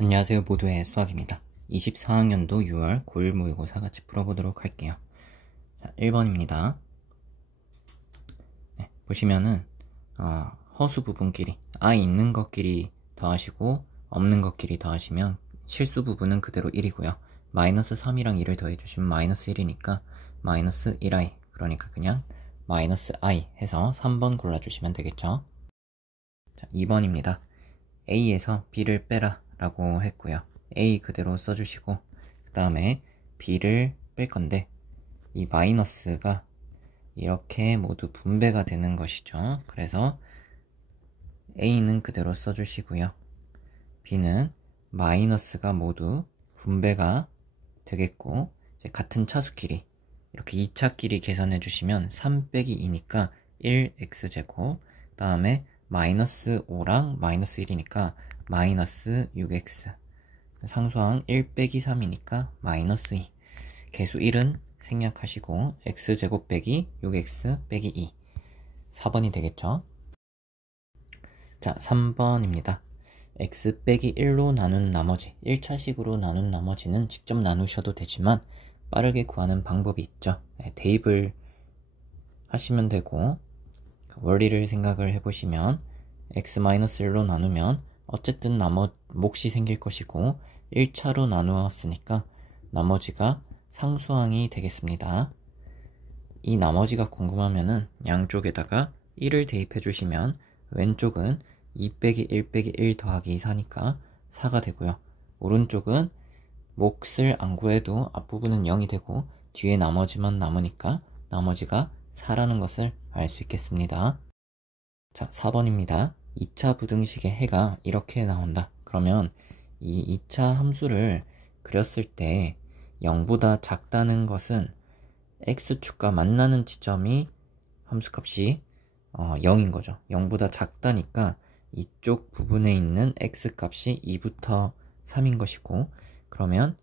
안녕하세요. 모두의 수학입니다. 24학년도 6월 고1 모의고사 같이 풀어보도록 할게요. 자, 1번입니다. 네, 보시면은 허수 부분끼리 있는 것끼리 더하시고 없는 것끼리 더하시면 실수 부분은 그대로 1이고요. 마이너스 3이랑 2를 더해주시면 마이너스 1이니까 마이너스 1i, 그러니까 그냥 마이너스 i 해서 3번 골라주시면 되겠죠. 자, 2번입니다. A에서 B를 빼라 라고 했고요. A 그대로 써주시고 그 다음에 B를 뺄 건데 이 마이너스가 이렇게 모두 분배가 되는 것이죠. 그래서 A는 그대로 써주시고요. B는 마이너스가 모두 분배가 되겠고, 이제 같은 차수끼리 이렇게 2차끼리 계산해 주시면 3 빼기 2니까 1x제곱, 그 다음에 마이너스 5랑 마이너스 1이니까 마이너스 6x, 상수항 1 빼기 3이니까 마이너스 2, 개수 1은 생략하시고 x제곱 빼기 6x 빼기 2, 4번이 되겠죠. 자, 3번입니다. x 빼기 1로 나눈 나머지, 1차식으로 나눈 나머지는 직접 나누셔도 되지만 빠르게 구하는 방법이 있죠. 대입을 하시면 되고, 원리를 생각을 해보시면 x-1로 나누면 어쨌든 몫이 생길 것이고 1차로 나누었으니까 나머지가 상수항이 되겠습니다. 이 나머지가 궁금하면은 양쪽에다가 1을 대입해 주시면 왼쪽은 2 빼기 1 빼기 1 더하기 4니까 4가 되고요. 오른쪽은 몫을 안 구해도 앞부분은 0이 되고 뒤에 나머지만 남으니까 나머지가 4라는 것을 알 수 있겠습니다. 자, 4번입니다. 2차 부등식의 해가 이렇게 나온다. 그러면 이 2차 함수를 그렸을 때 0보다 작다는 것은 x축과 만나는 지점이 함수값이 0인 거죠. 0보다 작다니까 이쪽 부분에 있는 x값이 2부터 3인 것이고, 그러면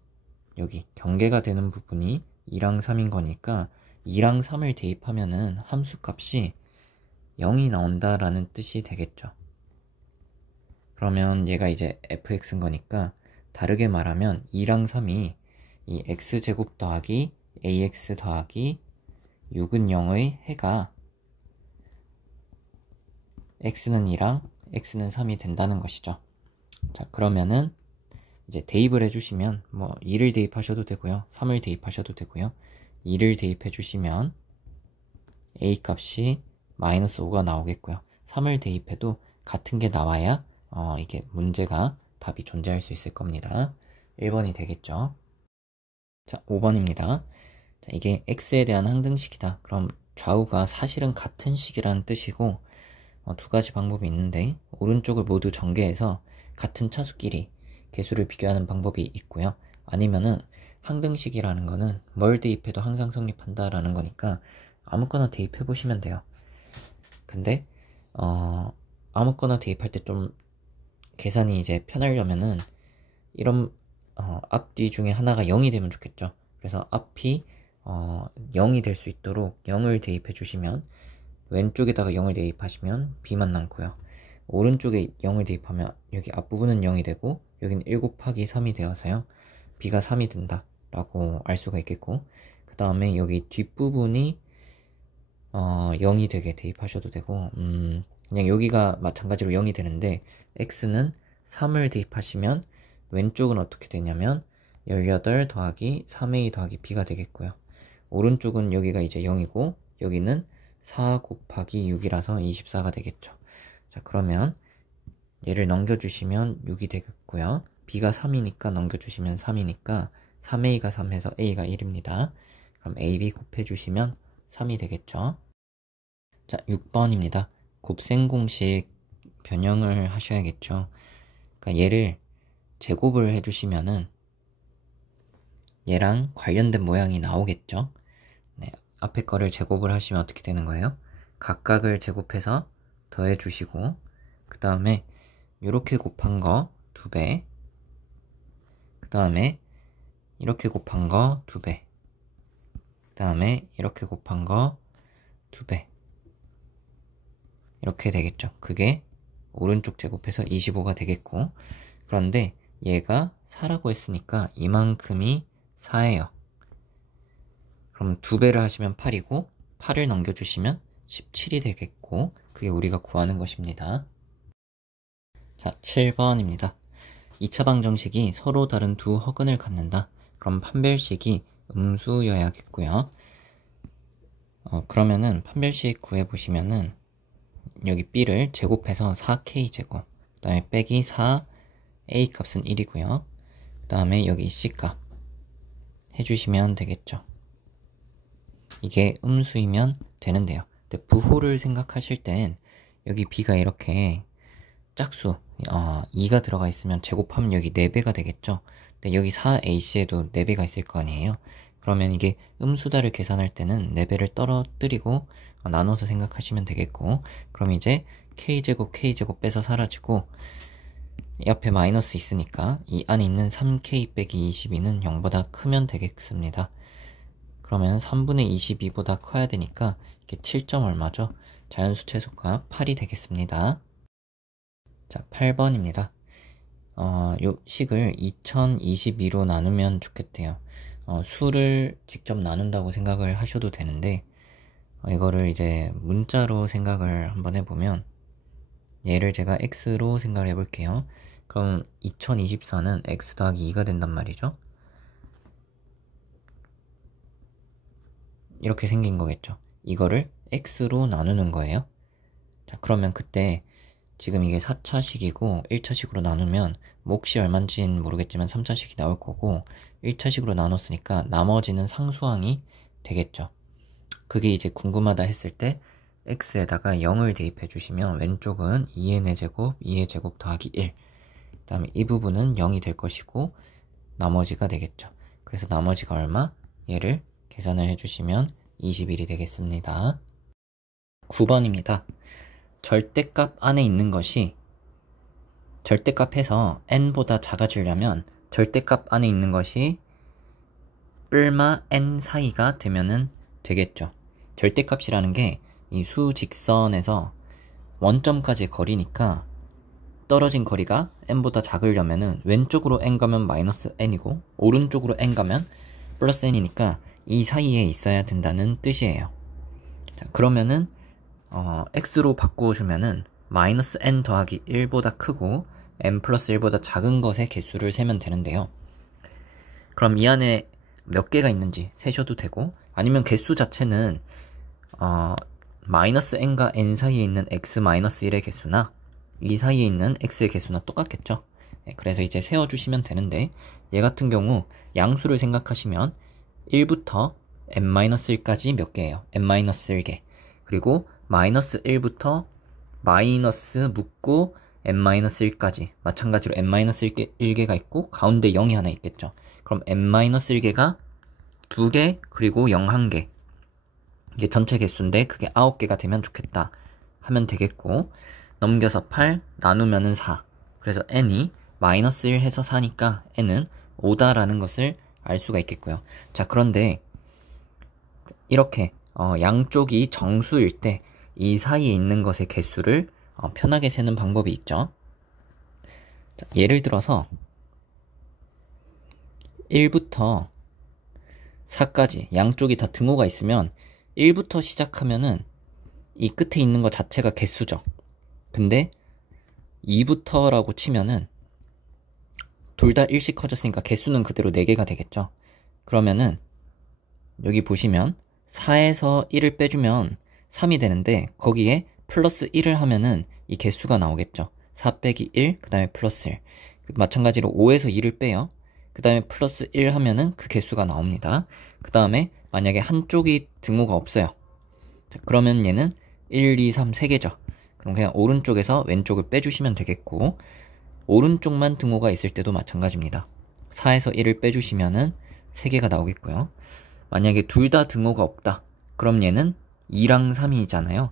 여기 경계가 되는 부분이 2랑 3인 거니까 2랑 3을 대입하면은 함수값이 0이 나온다라는 뜻이 되겠죠. 그러면 얘가 이제 fx인 거니까 다르게 말하면 2랑 3이 이 x제곱 더하기 ax 더하기 6은 0의 해가 x는 2랑 x는 3이 된다는 것이죠. 자, 그러면은 이제 대입을 해주시면 2를 대입하셔도 되고요, 3을 대입하셔도 되고요. 2를 대입해 주시면 a 값이 마이너스 5가 나오겠고요. 3을 대입해도 같은 게 나와야 이게 문제가 답이 존재할 수 있을 겁니다. 1번이 되겠죠. 자, 5번입니다. 자, 이게 x에 대한 항등식이다. 그럼 좌우가 사실은 같은 식이라는 뜻이고, 두 가지 방법이 있는데 오른쪽을 모두 전개해서 같은 차수끼리 개수를 비교하는 방법이 있고요. 아니면은 항등식이라는 거는 뭘 대입해도 항상 성립한다라는 거니까 아무거나 대입해 보시면 돼요. 근데 아무거나 대입할 때 좀 계산이 이제 편하려면은 이런 앞뒤 중에 하나가 0이 되면 좋겠죠. 그래서 앞이 0이 될 수 있도록 0을 대입해 주시면 왼쪽에다가 0을 대입하시면 b만 남고요. 오른쪽에 0을 대입하면 여기 앞부분은 0이 되고 여기는 1 곱하기 3이 되어서요, b가 3이 된다 라고 알 수가 있겠고, 그 다음에 여기 뒷부분이 0이 되게 대입하셔도 되고, 그냥 여기가 마찬가지로 0이 되는데 x는 3을 대입하시면 왼쪽은 어떻게 되냐면 18 더하기 3a 더하기 b가 되겠고요. 오른쪽은 여기가 이제 0이고 여기는 4 곱하기 6이라서 24가 되겠죠. 자, 그러면 얘를 넘겨주시면 6이 되겠고요. b가 3이니까 넘겨주시면 3이니까 3a가 3 해서 a가 1입니다. 그럼 ab 곱해주시면 3이 되겠죠. 자, 6번입니다. 곱셈 공식 변형을 하셔야겠죠. 그러니까 얘를 제곱을 해주시면은 얘랑 관련된 모양이 나오겠죠. 네, 앞에 거를 제곱을 하시면 어떻게 되는 거예요? 각각을 제곱해서 더해주시고 그 다음에 이렇게 곱한 거 2배, 그 다음에 이렇게 곱한 거 2배, 그 다음에 이렇게 곱한 거 2배, 이렇게 되겠죠. 그게 오른쪽 제곱해서 25가 되겠고, 그런데 얘가 4라고 했으니까 이만큼이 4예요. 그럼 2배를 하시면 8이고 8을 넘겨주시면 17이 되겠고, 그게 우리가 구하는 것입니다. 자, 7번입니다. 2차 방정식이 서로 다른 두 허근을 갖는다. 그럼 판별식이 음수여야겠고요. 그러면은 판별식 구해보시면은 여기 b를 제곱해서 4k제곱, 그 다음에 빼기 4, a 값은 1이고요. 그 다음에 여기 c 값 해주시면 되겠죠. 이게 음수이면 되는데요. 근데 부호를 생각하실 땐 여기 b가 이렇게 짝수 2가 들어가 있으면 제곱하면 여기 4배가 되겠죠. 근데 여기 4ac에도 4배가 있을 거 아니에요. 그러면 이게 음수다를 계산할 때는 4배를 떨어뜨리고 나눠서 생각하시면 되겠고, 그럼 이제 k제곱 빼서 사라지고 옆에 마이너스 있으니까 이 안에 있는 3k 빼기 22는 0보다 크면 되겠습니다. 그러면 3분의 22보다 커야 되니까 이게 7점 얼마죠? 자연수 최소값 8이 되겠습니다. 자, 8번입니다. 요 식을 2022로 나누면 좋겠대요. 수를 직접 나눈다고 생각을 하셔도 되는데, 이거를 이제 문자로 생각을 한번 해보면, 얘를 제가 x로 생각을 해볼게요. 그럼 2024는 x 더하기 2가 된단 말이죠. 이렇게 생긴 거겠죠. 이거를 x로 나누는 거예요. 자, 그러면 그때 지금 이게 4차식이고 1차식으로 나누면 몫이 얼마인지는 모르겠지만 3차식이 나올 거고, 1차식으로 나눴으니까 나머지는 상수항이 되겠죠. 그게 이제 궁금하다 했을 때 x에다가 0을 대입해 주시면 왼쪽은 2n의 제곱, 2의 제곱 더하기 1, 그 다음에 이 부분은 0이 될 것이고 나머지가 되겠죠. 그래서 나머지가 얼마? 얘를 계산을 해주시면 21이 되겠습니다. 9번입니다. 절대값 안에 있는 것이 절대값에서 n보다 작아지려면 절대값 안에 있는 것이 뿔마 n 사이가 되면은 되겠죠. 절대값이라는 게 이 수직선에서 원점까지 거리니까 떨어진 거리가 n보다 작으려면은 왼쪽으로 n 가면 마이너스 n이고 오른쪽으로 n 가면 플러스 n이니까 이 사이에 있어야 된다는 뜻이에요. 자, 그러면은 x로 바꾸어주면은 마이너스 n 더하기 1보다 크고 n 플러스 1보다 작은 것의 개수를 세면 되는데요. 그럼 이 안에 몇 개가 있는지 세셔도 되고, 아니면 개수 자체는 마이너스 n과 n 사이에 있는 x 마이너스 1의 개수나 이 사이에 있는 x의 개수나 똑같겠죠. 그래서 이제 세워주시면 되는데, 얘 같은 경우 양수를 생각하시면 1부터 n-1까지 몇 개예요? n-1개. 그리고 마이너스 1부터 마이너스 묶고 n-1까지 마찬가지로 n-1개가 있고 가운데 0이 하나 있겠죠. 그럼 n-1개가 2개 그리고 0 1개, 이게 전체 개수인데 그게 9개가 되면 좋겠다 하면 되겠고, 넘겨서 8 나누면은 4, 그래서 n이 마이너스 1 해서 4니까 n은 5다라는 것을 알 수가 있겠고요. 자, 그런데 이렇게 양쪽이 정수일 때 이 사이에 있는 것의 개수를 편하게 세는 방법이 있죠. 자, 예를 들어서 1부터 4까지 양쪽이 다 등호가 있으면 1부터 시작하면은 이 끝에 있는 것 자체가 개수죠. 근데 2부터라고 치면은 둘 다 1씩 커졌으니까 개수는 그대로 4개가 되겠죠. 그러면은 여기 보시면 4에서 1을 빼주면 3이 되는데 거기에 플러스 1을 하면은 이 개수가 나오겠죠. 4 빼기 1, 그 다음에 플러스 1. 마찬가지로 5에서 2를 빼요. 그 다음에 플러스 1 하면은 그 개수가 나옵니다. 그 다음에 만약에 한쪽이 등호가 없어요. 자, 그러면 얘는 1, 2, 3, 3개죠. 그럼 그냥 오른쪽에서 왼쪽을 빼주시면 되겠고, 오른쪽만 등호가 있을 때도 마찬가지입니다. 4에서 1을 빼주시면은 3개가 나오겠고요. 만약에 둘 다 등호가 없다. 그럼 얘는 2랑 3이잖아요.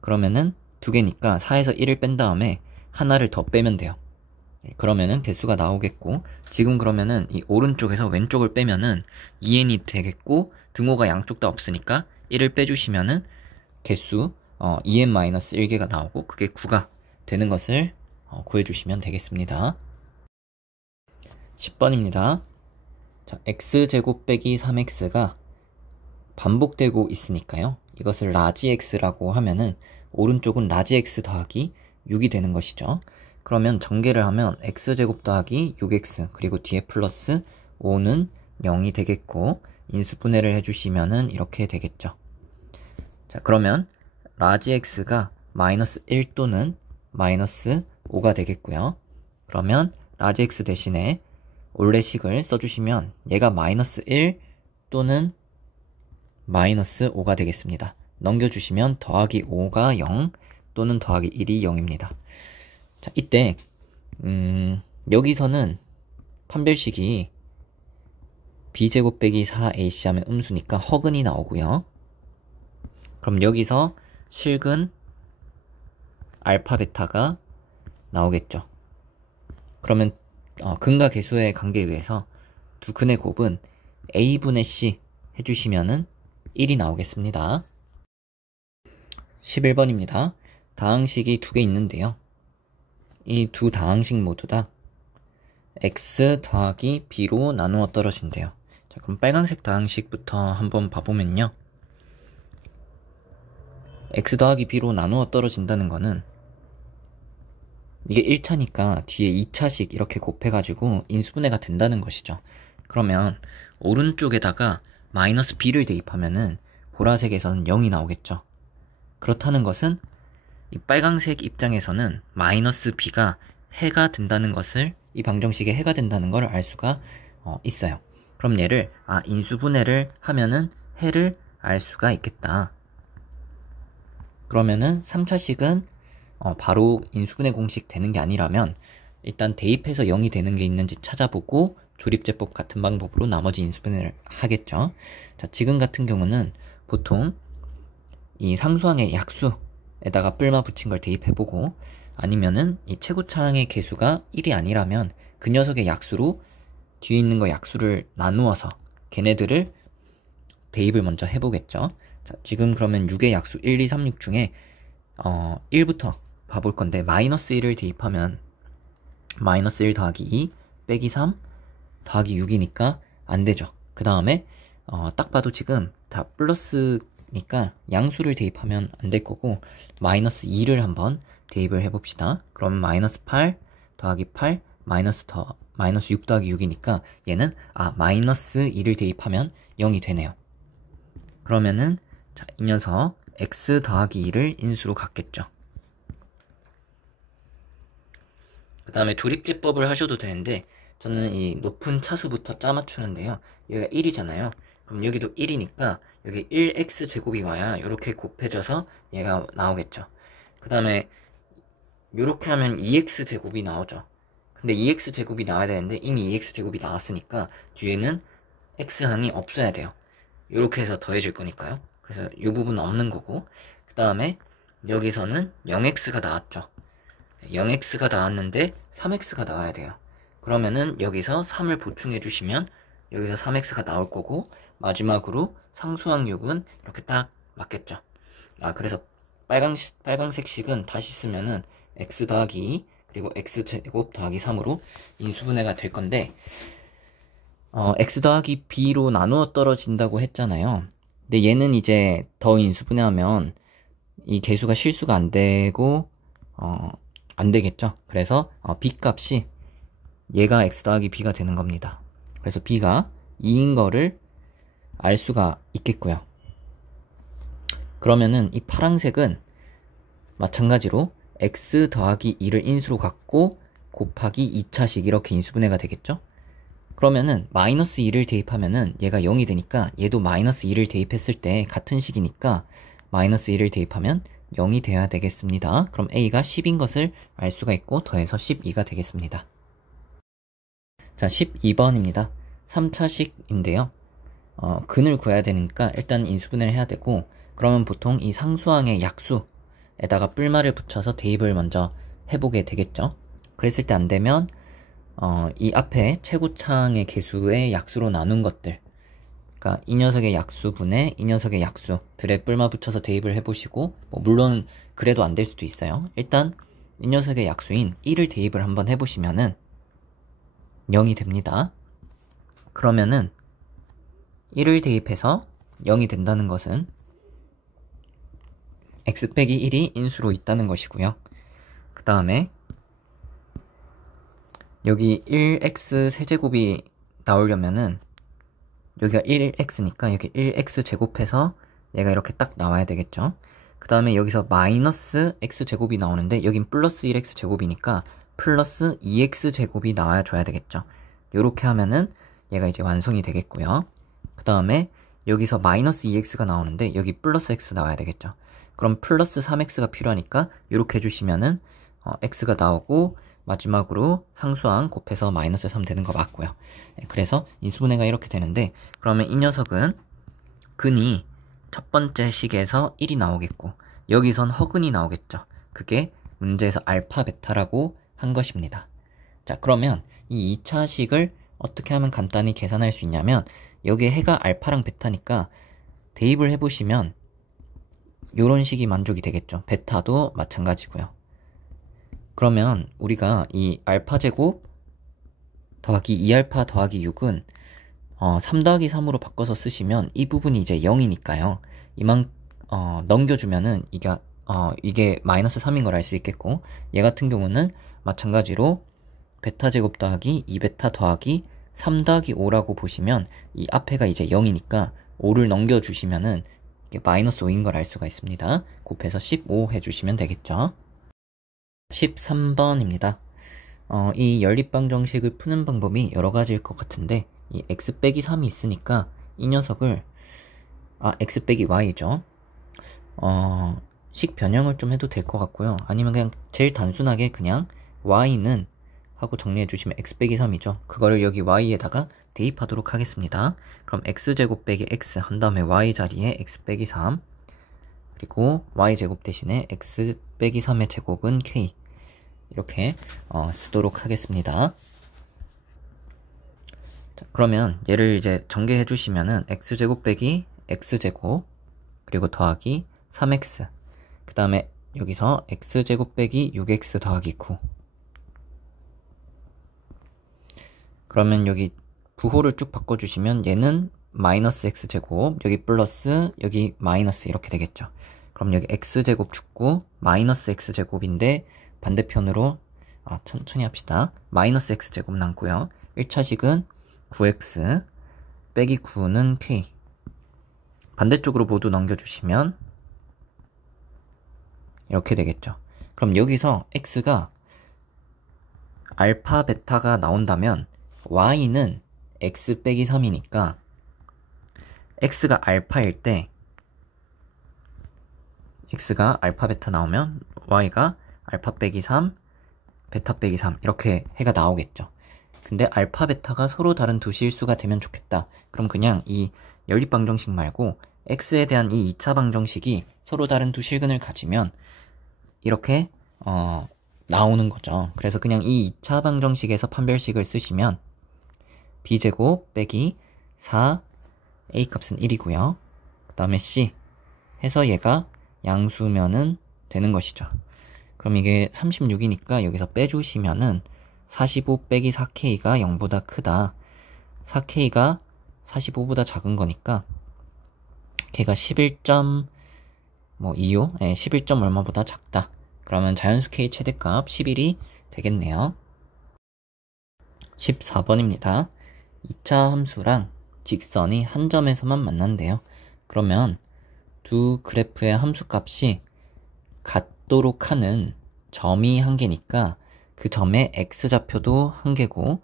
그러면은 2개니까 4에서 1을 뺀 다음에 하나를 더 빼면 돼요. 그러면은 개수가 나오겠고, 지금 그러면은 이 오른쪽에서 왼쪽을 빼면은 2n이 되겠고, 등호가 양쪽 다 없으니까 1을 빼주시면은 개수 2n-1개가 나오고 그게 9가 되는 것을 구해주시면 되겠습니다. 10번입니다. 자, x제곱 빼기 3x가 반복되고 있으니까요. 이것을 라지 x라고 하면은 오른쪽은 라지 x 더하기 6이 되는 것이죠. 그러면 전개를 하면 x제곱 더하기 6x 그리고 뒤에 플러스 5는 0이 되겠고 인수분해를 해주시면은 이렇게 되겠죠. 자, 그러면 라지 x가 마이너스 1 또는 마이너스 5가 되겠고요. 그러면 라지 x 대신에 올레식을 써주시면 얘가 마이너스 1 또는 마이너스 5가 되겠습니다. 넘겨주시면 더하기 5가 0 또는 더하기 1이 0입니다. 자, 이때 여기서는 판별식이 b제곱 빼기 4ac 하면 음수니까 허근이 나오고요. 그럼 여기서 실근 알파 베타가 나오겠죠. 그러면 근과 계수의 관계에 의해서 두 근의 곱은 a분의 c 해주시면은 1이 나오겠습니다. 11번입니다. 다항식이 두 개 있는데요. 이 두 다항식 모두 다 x 더하기 b로 나누어 떨어진대요. 자, 그럼 빨간색 다항식부터 한번 봐보면요. x 더하기 b로 나누어 떨어진다는 거는 이게 1차니까 뒤에 2차식 이렇게 곱해가지고 인수분해가 된다는 것이죠. 그러면 오른쪽에다가 마이너스 b를 대입하면은 보라색에서는 0이 나오겠죠. 그렇다는 것은 이 빨강색 입장에서는 마이너스 b가 해가 된다는 것을 이 방정식에 해가 된다는 걸 알 수가 있어요. 그럼 얘를 인수분해를 하면은 해를 알 수가 있겠다. 그러면은 3차식은 바로 인수분해 공식 되는 게 아니라면 일단 대입해서 0이 되는 게 있는지 찾아보고 조립제법 같은 방법으로 나머지 인수분해를 하겠죠. 자, 지금 같은 경우는 보통 이 상수항의 약수에다가 뿔마 붙인 걸 대입해보고 아니면은 이 최고차항의 개수가 1이 아니라면 그 녀석의 약수로 뒤에 있는 거 약수를 나누어서 걔네들을 대입을 먼저 해보겠죠. 자, 지금 그러면 6의 약수 1, 2, 3, 6 중에 1부터 봐볼 건데 마이너스 1을 대입하면 마이너스 1 더하기 2 빼기 3 더하기 6이니까 안 되죠. 그 다음에 딱 봐도 지금 다 플러스니까 양수를 대입하면 안 될 거고 마이너스 2를 한번 대입을 해봅시다. 그러면 마이너스 8 더하기 8 마이너스 6 더하기 6이니까 얘는 마이너스 2를 대입하면 0이 되네요. 그러면은 자, 이 녀석 x 더하기 2를 인수로 갖겠죠. 그 다음에 조립제법을 하셔도 되는데 저는 이 높은 차수부터 짜맞추는데요. 여기가 1이잖아요. 그럼 여기도 1이니까 여기 1x제곱이 와야 이렇게 곱해져서 얘가 나오겠죠. 그 다음에 이렇게 하면 2x제곱이 나오죠. 근데 2x제곱이 나와야 되는데 이미 2x제곱이 나왔으니까 뒤에는 x항이 없어야 돼요. 이렇게 해서 더해질 거니까요. 그래서 이 부분은 없는 거고 그 다음에 여기서는 0x가 나왔죠. 0x가 나왔는데 3x가 나와야 돼요. 그러면은 여기서 3을 보충해 주시면 여기서 3x가 나올 거고 마지막으로 상수항 6은 이렇게 딱 맞겠죠. 그래서 빨강색 식은 다시 쓰면은 x 더하기 2 그리고 x제곱 더하기 3으로 인수분해가 될 건데 x 더하기 b로 나누어 떨어진다고 했잖아요. 근데 얘는 이제 더 인수분해하면 이 개수가 실수가 안 되고 안 되겠죠. 그래서 b 값이 얘가 x 더하기 b가 되는 겁니다. 그래서 b가 2인 거를 알 수가 있겠고요. 그러면은 이 파란색은 마찬가지로 x 더하기 2를 인수로 갖고 곱하기 2차식 이렇게 인수분해가 되겠죠. 그러면은 마이너스 2를 대입하면은 얘가 0이 되니까 얘도 마이너스 2를 대입했을 때 같은 식이니까 마이너스 2를 대입하면 0이 돼야 되겠습니다. 그럼 a가 10인 것을 알 수가 있고 더해서 12가 되겠습니다. 자, 12번입니다. 3차식인데요. 근을 구해야 되니까 일단 인수분해를 해야 되고 그러면 보통 이 상수항의 약수에다가 뿔마를 붙여서 대입을 먼저 해보게 되겠죠. 그랬을 때 안 되면 이 앞에 최고차항의 개수의 약수로 나눈 것들 그러니까 이 녀석의 약수분의 이 녀석의 약수들에 뿔마 붙여서 대입을 해보시고 물론 그래도 안 될 수도 있어요. 일단 이 녀석의 약수인 1을 대입을 한번 해보시면은 0이 됩니다. 그러면은 1을 대입해서 0이 된다는 것은 x 빼기 1이 인수로 있다는 것이고요. 그 다음에 여기 1x 세제곱이 나오려면은 여기가 1x니까 여기 1x 제곱해서 얘가 이렇게 딱 나와야 되겠죠. 그 다음에 여기서 마이너스 x제곱이 나오는데 여긴 플러스 1x 제곱이니까 플러스 2x 제곱이 나와야 줘야 되겠죠. 요렇게 하면은 얘가 이제 완성이 되겠고요. 그 다음에 여기서 마이너스 2x가 나오는데 여기 플러스 x 나와야 되겠죠. 그럼 플러스 3x가 필요하니까 요렇게 해주시면은 x가 나오고 마지막으로 상수항 곱해서 마이너스 3 되는 거 맞고요. 그래서 인수분해가 이렇게 되는데 그러면 이 녀석은 근이 첫 번째 식에서 1이 나오겠고 여기선 허근이 나오겠죠. 그게 문제에서 알파 베타라고 한 것입니다. 자, 그러면 이 2차 식을 어떻게 하면 간단히 계산할 수 있냐면 여기에 해가 알파랑 베타니까 대입을 해보시면 요런 식이 만족이 되겠죠. 베타도 마찬가지고요. 그러면 우리가 이 알파 제곱 더하기 2알파 더하기 6은 3 더하기 3으로 바꿔서 쓰시면 이 부분이 이제 0이니까요. 넘겨주면은 이게 마이너스 3인 걸 알 수 있겠고 얘 같은 경우는 마찬가지로 베타 제곱 더하기 2베타 더하기 3 더하기 5라고 보시면 이 앞에가 이제 0이니까 5를 넘겨주시면은 이게 마이너스 5인 걸 알 수가 있습니다. 곱해서 15 해주시면 되겠죠. 13번입니다. 이 연립방정식을 푸는 방법이 여러 가지일 것 같은데 이 x 빼기 3이 있으니까 이 녀석을 x 빼기 y죠. 식 변형을 좀 해도 될 것 같고요. 아니면 그냥 제일 단순하게 그냥 y는 하고 정리해 주시면 x 빼기 3이죠. 그거를 여기 y에다가 대입하도록 하겠습니다. 그럼 x제곱 빼기 x 한 다음에 y 자리에 x 빼기 3 그리고 y제곱 대신에 x 빼기 3의 제곱은 k 이렇게 쓰도록 하겠습니다. 자, 그러면 얘를 이제 전개해 주시면은 x제곱 빼기 x제곱 그리고 더하기 3x 그 다음에 여기서 x제곱 빼기 6x 더하기 9 그러면 여기 부호를 쭉 바꿔주시면 얘는 마이너스 x제곱 여기 플러스 여기 마이너스 이렇게 되겠죠. 그럼 여기 x제곱 죽고 마이너스 x제곱인데 반대편으로 천천히 합시다. 마이너스 x제곱 남고요. 1차식은 9x 빼기 9는 k 반대쪽으로 모두 넘겨주시면 이렇게 되겠죠. 그럼 여기서 x가 알파 베타가 나온다면 y는 x 빼기 3이니까 x가 알파일 때 x가 알파 베타 나오면 y가 알파 빼기 3 베타 빼기 3 이렇게 해가 나오겠죠. 근데 알파 베타가 서로 다른 두 실수가 되면 좋겠다. 그럼 그냥 이 연립방정식 말고 x에 대한 이 2차 방정식이 서로 다른 두 실근을 가지면 이렇게 나오는 거죠. 그래서 그냥 이 2차 방정식에서 판별식을 쓰시면 b제곱 빼기 4 a 값은 1이고요. 그 다음에 c 해서 얘가 양수면은 되는 것이죠. 그럼 이게 36이니까 여기서 빼주시면은 45 빼기 4k가 0보다 크다. 4k가 45보다 작은 거니까 걔가 11.25? 네, 11. 얼마보다 작다. 그러면 자연수 k 최대값 11이 되겠네요. 14번입니다. 2차 함수랑 직선이 한 점에서만 만난대요. 그러면 두 그래프의 함수값이 같도록 하는 점이 한 개니까 그 점의 x좌표도 한 개고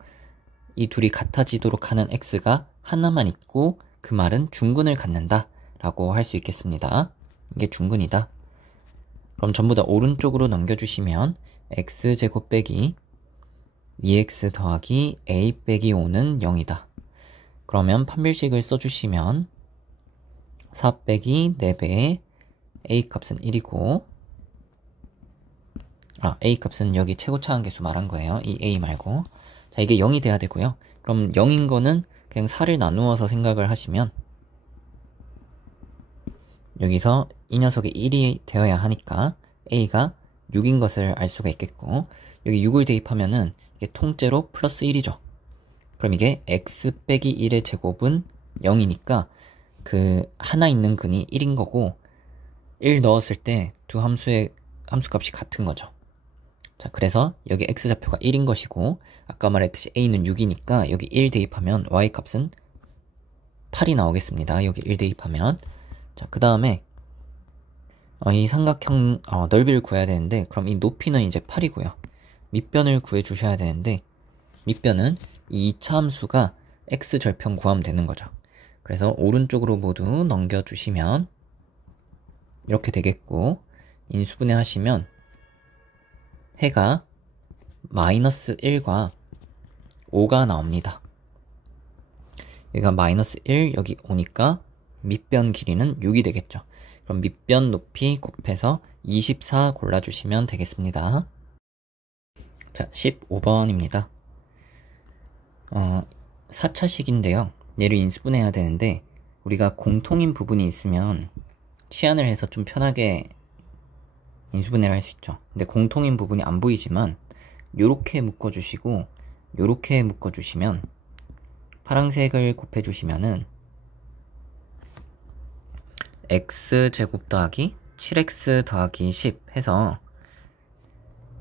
이 둘이 같아지도록 하는 x가 하나만 있고 그 말은 중근을 갖는다 라고 할 수 있겠습니다. 이게 중근이다. 그럼 전부 다 오른쪽으로 넘겨주시면 x제곱 빼기 2x 더하기 a 빼기 5는 0이다. 그러면 판별식을 써주시면 4 빼기 4배의 a 값은 1이고 a 값은 여기 최고차항계수 말한 거예요. 이 a 말고. 자, 이게 0이 돼야 되고요. 그럼 0인 거는 그냥 4를 나누어서 생각을 하시면 여기서 이 녀석이 1이 되어야 하니까 a가 6인 것을 알 수가 있겠고 여기 6을 대입하면은 이게 통째로 플러스 1이죠. 그럼 이게 x 빼기 1의 제곱은 0이니까 그 하나 있는 근이 1인 거고 1 넣었을 때 두 함수의 함수값이 같은 거죠. 자, 그래서 여기 x좌표가 1인 것이고 아까 말했듯이 a는 6이니까 여기 1 대입하면 y값은 8이 나오겠습니다. 여기 1 대입하면. 자, 그 다음에 이 삼각형 넓이를 구해야 되는데 그럼 이 높이는 이제 8이고요. 밑변을 구해 주셔야 되는데 밑변은 이 2차 함수가 x절편 구하면 되는 거죠. 그래서 오른쪽으로 모두 넘겨주시면 이렇게 되겠고 인수분해 하시면 해가 마이너스 1과 5가 나옵니다. 여기가 마이너스 1, 여기 5니까 밑변 길이는 6이 되겠죠. 그럼 밑변 높이 곱해서 24 골라주시면 되겠습니다. 자, 15번입니다. 4차식인데요. 얘를 인수분해해야 되는데 우리가 공통인 부분이 있으면 치환을 해서 좀 편하게 인수분해를 할 수 있죠. 근데 공통인 부분이 안 보이지만 요렇게 묶어주시고 요렇게 묶어주시면 파란색을 곱해주시면은 x제곱 더하기 7x 더하기 10 해서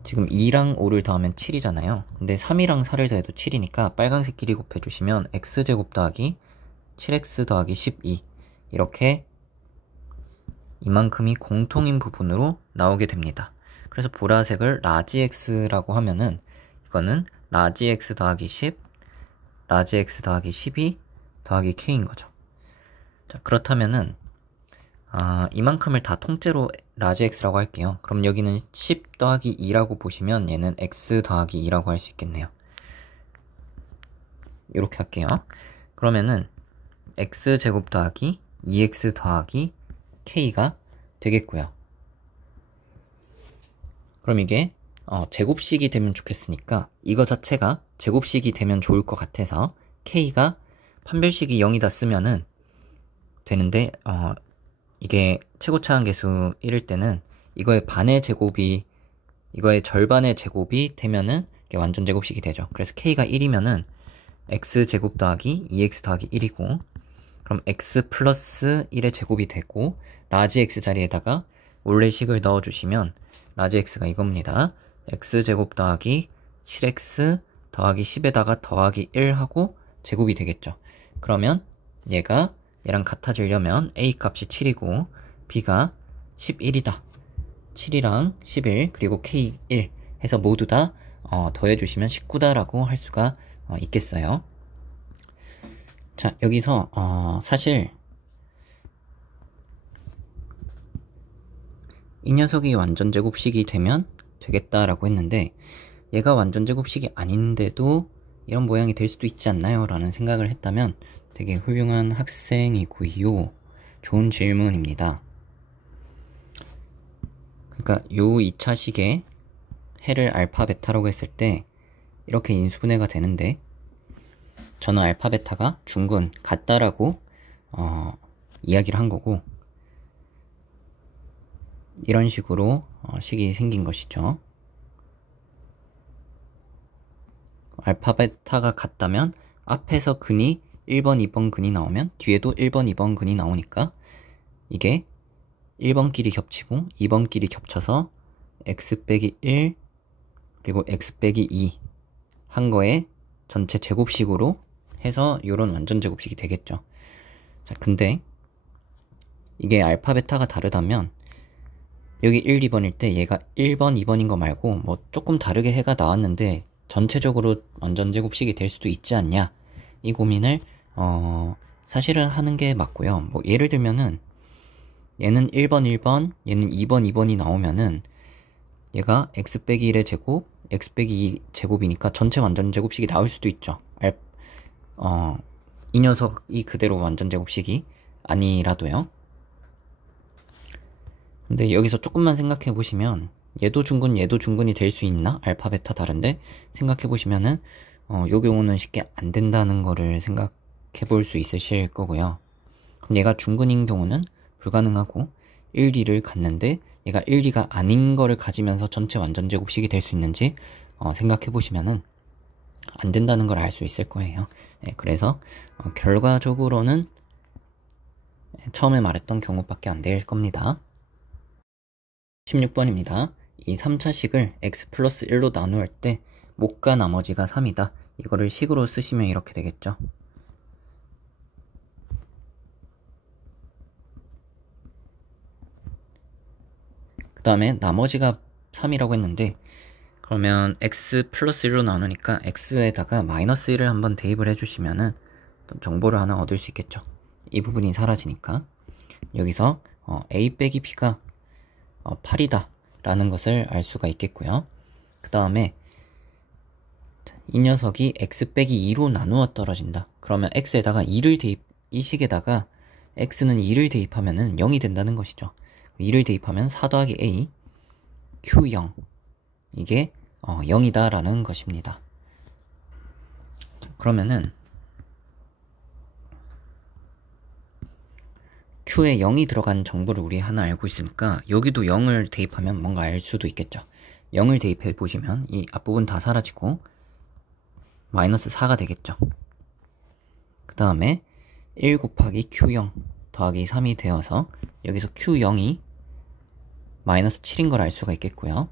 지금 2랑 5를 더하면 7이잖아요. 근데 3이랑 4를 더해도 7이니까 빨간색 길이 곱해주시면 x제곱 더하기 7x 더하기 12 이렇게 이만큼이 공통인 부분으로 나오게 됩니다. 그래서 보라색을 라지 x라고 하면은 이거는 라지 x 더하기 10 라지 x 더하기 12 더하기 k인 거죠. 자, 그렇다면은 이만큼을 다 통째로 라지 x라고 할게요. 그럼 여기는 10 더하기 2라고 보시면 얘는 x 더하기 2라고 할 수 있겠네요. 이렇게 할게요. 그러면은 x제곱 더하기 2x 더하기 k가 되겠고요. 그럼 이게 제곱식이 되면 좋겠으니까 이거 자체가 제곱식이 되면 좋을 것 같아서 k가 판별식이 0이다 쓰면은 되는데 이게 최고차항계수 1일 때는 이거의 반의 제곱이 이거의 절반의 제곱이 되면은 이게 완전 제곱식이 되죠. 그래서 k가 1이면은 x제곱 더하기 2x 더하기 1이고 그럼 x 플러스 1의 제곱이 되고 라지 x 자리에다가 원래식을 넣어주시면 라지 x가 이겁니다. x제곱 더하기 7x 더하기 10에다가 더하기 1하고 제곱이 되겠죠. 그러면 얘가 얘랑 같아지려면 a 값이 7이고 b가 11이다. 7이랑 11 그리고 k 1 해서 모두 다 더해주시면 19다 라고 할 수가 있겠어요. 자, 여기서 사실 이 녀석이 완전 제곱식이 되면 되겠다라고 했는데 얘가 완전 제곱식이 아닌데도 이런 모양이 될 수도 있지 않나요? 라는 생각을 했다면 되게 훌륭한 학생이고요. 좋은 질문입니다. 그러니까 요 2차식에 해를 알파 베타라고 했을 때 이렇게 인수분해가 되는데 저는 알파 베타가 중근 같다라고 이야기를 한 거고 이런 식으로 식이 생긴 것이죠. 알파 베타가 같다면 앞에서 근이 1번, 2번 근이 나오면 뒤에도 1번, 2번 근이 나오니까 이게 1번끼리 겹치고 2번끼리 겹쳐서 x 빼기 1 그리고 x 빼기 2 한 거에 전체 제곱식으로 해서 요런 완전 제곱식이 되겠죠. 자, 근데 이게 알파 베타가 다르다면 여기 1, 2번일 때 얘가 1번, 2번인 거 말고 뭐 조금 다르게 해가 나왔는데 전체적으로 완전 제곱식이 될 수도 있지 않냐 이 고민을 사실은 하는 게 맞고요. 뭐 예를 들면은 얘는 1번, 1번, 얘는 2번, 2번이 나오면은 얘가 x 빼기 1의 제곱, x 빼기 2 제곱이니까 전체 완전 제곱식이 나올 수도 있죠. 이 녀석이 그대로 완전 제곱식이 아니라도요. 근데 여기서 조금만 생각해 보시면 얘도 중근 얘도 중근이 될 수 있나? 알파 베타 다른데 생각해 보시면은 요 경우는 쉽게 안 된다는 거를 생각해 볼 수 있으실 거고요. 그럼 얘가 중근인 경우는 불가능하고 1, 2를 갖는데 얘가 1, 2가 아닌 거를 가지면서 전체 완전 제곱식이 될 수 있는지 생각해 보시면은 안 된다는 걸 알 수 있을 거예요. 네, 그래서 결과적으로는 처음에 말했던 경우밖에 안 될 겁니다. 16번입니다. 이 3차식을 x 플러스 1로 나누할 때 못과 나머지가 3이다. 이거를 식으로 쓰시면 이렇게 되겠죠. 그 다음에 나머지가 3이라고 했는데 그러면 x 플러스 1로 나누니까 x에다가 마이너스 1을 한번 대입을 해주시면은 정보를 하나 얻을 수 있겠죠. 이 부분이 사라지니까 여기서 a 빼기 b가 8이다 라는 것을 알 수가 있겠고요. 그 다음에 이 녀석이 x 빼기 2로 나누어 떨어진다. 그러면 x에다가 2를 대입, 이 식에다가 x는 2를 대입하면은 0이 된다는 것이죠. 2를 대입하면 4 더하기 a q0 이게 0이다 라는 것입니다. 그러면은 Q에 0이 들어간 정보를 우리 하나 알고 있으니까 여기도 0을 대입하면 뭔가 알 수도 있겠죠. 0을 대입해 보시면 이 앞부분 다 사라지고 마이너스 4가 되겠죠. 그 다음에 1 곱하기 Q0 더하기 3이 되어서 여기서 Q0이 마이너스 7인 걸 알 수가 있겠고요.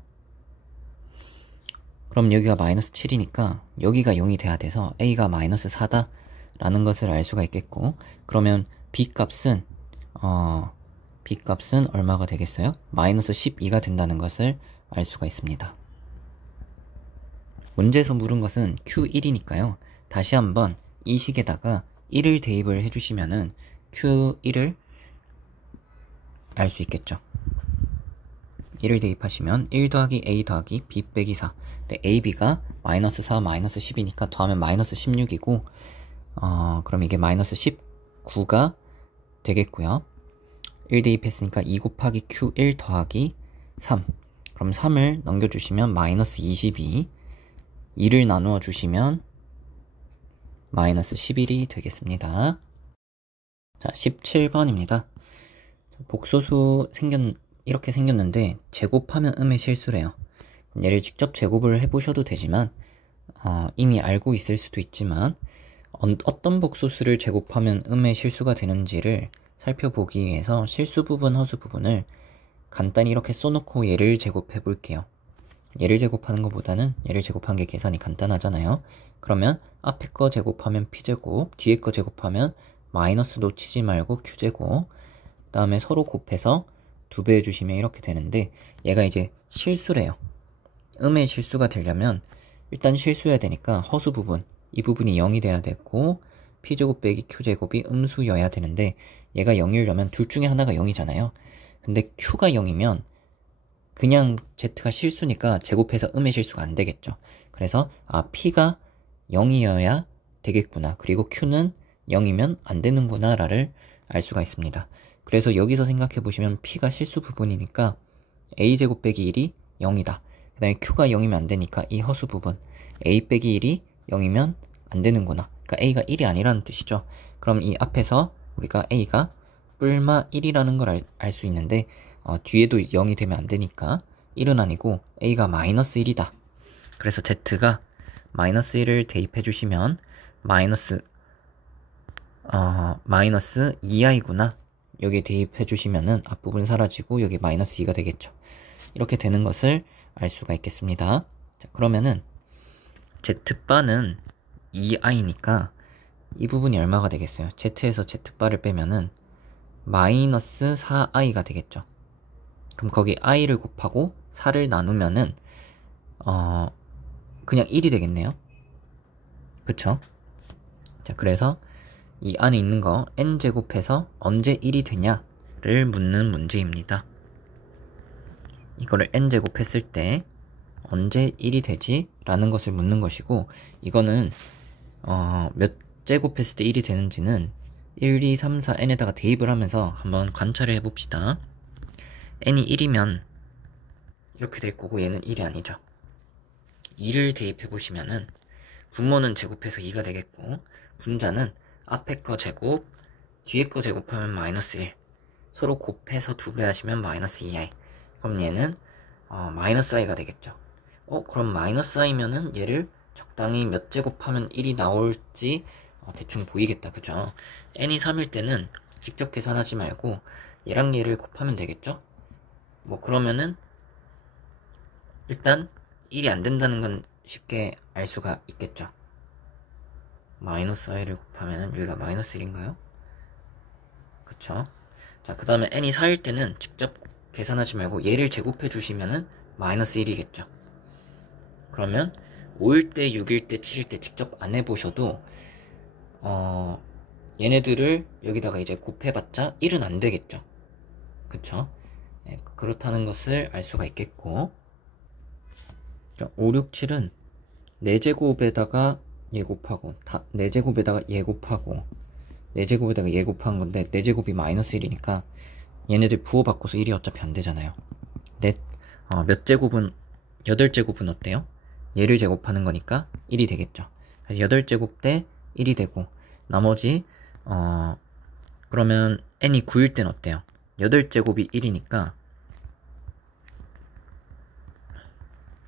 그럼 여기가 마이너스 7이니까 여기가 0이 돼야 돼서 A가 마이너스 4다 라는 것을 알 수가 있겠고, 그러면 B 값은 얼마가 되겠어요? 마이너스 12가 된다는 것을 알 수가 있습니다. 문제에서 물은 것은 Q1이니까요. 다시 한번 이 식에다가 1을 대입을 해주시면은 Q1을 알 수 있겠죠. 1을 대입하시면 1 더하기 A 더하기 B 빼기 4. 근데 A, B가 마이너스 4, 마이너스 10이니까 더하면 마이너스 16이고, 그럼 이게 마이너스 19가 되겠고요. 1 대입했으니까 2 곱하기 Q1 더하기 3. 그럼 3을 넘겨주시면 마이너스 22. 2를 나누어 주시면 마이너스 11이 되겠습니다. 자, 17번입니다. 복소수 이렇게 생겼는데 제곱하면 음의 실수래요. 얘를 직접 제곱을 해보셔도 되지만 이미 알고 있을 수도 있지만 어떤 복소수를 제곱하면 음의 실수가 되는지를 살펴보기 위해서 실수 부분, 허수 부분을 간단히 이렇게 써놓고 얘를 제곱해 볼게요. 얘를 제곱하는 것보다는 얘를 제곱하는 게 계산이 간단하잖아요. 그러면 앞에 거 제곱하면 p제곱, 뒤에 거 제곱하면 마이너스 놓치지 말고 q제곱, 그 다음에 서로 곱해서 2배 해주시면 이렇게 되는데, 얘가 이제 실수래요. 음의 실수가 되려면 일단 실수해야 되니까 허수 부분, 이 부분이 0이 돼야 되고 p제곱 빼기 q제곱이 음수여야 되는데, 얘가 0이려면 둘 중에 하나가 0이잖아요. 근데 q가 0이면 그냥 z가 실수니까 제곱해서 음의 실수가 안 되겠죠. 그래서 p가 0이어야 되겠구나, 그리고 q는 0이면 안 되는구나 라를 알 수가 있습니다. 그래서 여기서 생각해 보시면 p가 실수 부분이니까 a제곱 빼기 1이 0이다. 그 다음에 q가 0이면 안 되니까 이 허수 부분 a 빼기 1이 0이면 안 되는구나. 그러니까 a가 1이 아니라는 뜻이죠. 그럼 이 앞에서 우리가 a가 뿔마 1이라는 걸 알 수 있는데 뒤에도 0이 되면 안 되니까 1은 아니고 a가 마이너스 1이다. 그래서 z가 마이너스 1을 대입해 주시면 마이너스 2i구나. 여기에 대입해 주시면은 앞부분 사라지고 여기 마이너스 2가 되겠죠. 이렇게 되는 것을 알 수가 있겠습니다. 자, 그러면은 z바는 2i니까 이 부분이 얼마가 되겠어요? z에서 z바를 빼면은 마이너스 4i가 되겠죠. 그럼 거기 i를 곱하고 4를 나누면은 그냥 1이 되겠네요. 그쵸? 자, 그래서 이 안에 있는 거 n제곱해서 언제 1이 되냐를 묻는 문제입니다. 이거를 n제곱했을 때 언제 1이 되지? 라는 것을 묻는 것이고, 이거는 몇 제곱했을 때 1이 되는지는 1, 2, 3, 4, n에다가 대입을 하면서 한번 관찰을 해봅시다. n이 1이면 이렇게 될 거고 얘는 1이 아니죠. 2를 대입해보시면은 분모는 제곱해서 2가 되겠고, 분자는 앞에 거 제곱, 뒤에 거 제곱하면 마이너스 1, 서로 곱해서 2배 하시면 마이너스 2i. 그럼 얘는 마이너스 i가 되겠죠. 그럼 마이너스 i면은 얘를 적당히 몇 제곱하면 1이 나올지 대충 보이겠다. 그죠? n이 3일 때는 직접 계산하지 말고 얘랑 얘를 곱하면 되겠죠? 뭐 그러면은 일단 1이 안 된다는 건 쉽게 알 수가 있겠죠. 마이너스 i를 곱하면은 여기가 마이너스 1인가요? 그쵸? 자, 그 다음에 n이 4일 때는 직접 계산하지 말고 얘를 제곱해 주시면은 마이너스 1이겠죠. 그러면 5일 때, 6일 때, 7일 때 직접 안 해보셔도 얘네들을 여기다가 이제 곱해봤자 1은 안 되겠죠. 그쵸? 네, 그렇다는 것을 알 수가 있겠고, 5, 6, 7은 4제곱에다가 얘 곱하고 4제곱에다가 얘 곱하고 4제곱에다가 얘 곱한 건데 4제곱이 마이너스 1이니까 얘네들 부호 바꿔서 1이 어차피 안 되잖아요. 몇 제곱은 8제곱은 어때요? 얘를 제곱하는 거니까 1이 되겠죠. 8제곱 때 1이 되고 나머지 그러면 n이 9일 땐 어때요? 8제곱이 1이니까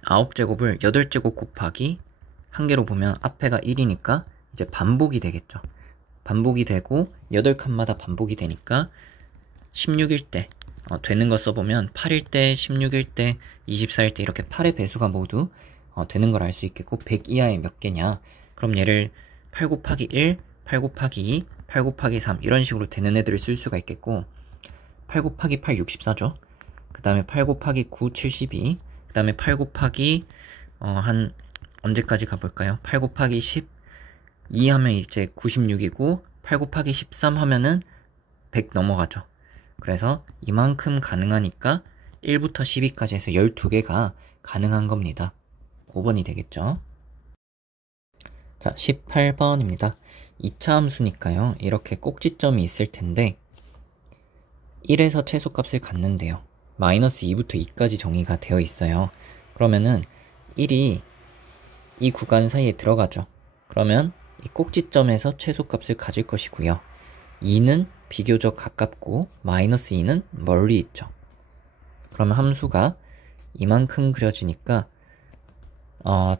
9제곱을 8제곱 곱하기 한 개로 보면 앞에가 1이니까 이제 반복이 되겠죠. 반복이 되고 8칸마다 반복이 되니까 16일 때 되는 거 써보면 8일 때, 16일 때, 24일 때 이렇게 8의 배수가 모두 되는 걸 알 수 있겠고 100 이하에 몇 개냐? 그럼 얘를 8 곱하기 1, 8 곱하기 2, 8 곱하기 3 이런 식으로 되는 애들을 쓸 수가 있겠고 8 곱하기 8 64죠. 그 다음에 8 곱하기 9 72, 그 다음에 8 곱하기 한 언제까지 가볼까요? 8 곱하기 12 하면 이제 96이고 8 곱하기 13 하면은 100 넘어가죠. 그래서 이만큼 가능하니까 1부터 12까지 해서 12개가 가능한 겁니다. 5번이 되겠죠. 자, 18번입니다. 2차 함수니까요. 이렇게 꼭지점이 있을 텐데 1에서 최소값을 갖는데요. 마이너스 2부터 2까지 정의가 되어 있어요. 그러면은 1이 이 구간 사이에 들어가죠. 그러면 이 꼭지점에서 최소값을 가질 것이고요. 2는 비교적 가깝고 마이너스 2는 멀리 있죠. 그러면 함수가 이만큼 그려지니까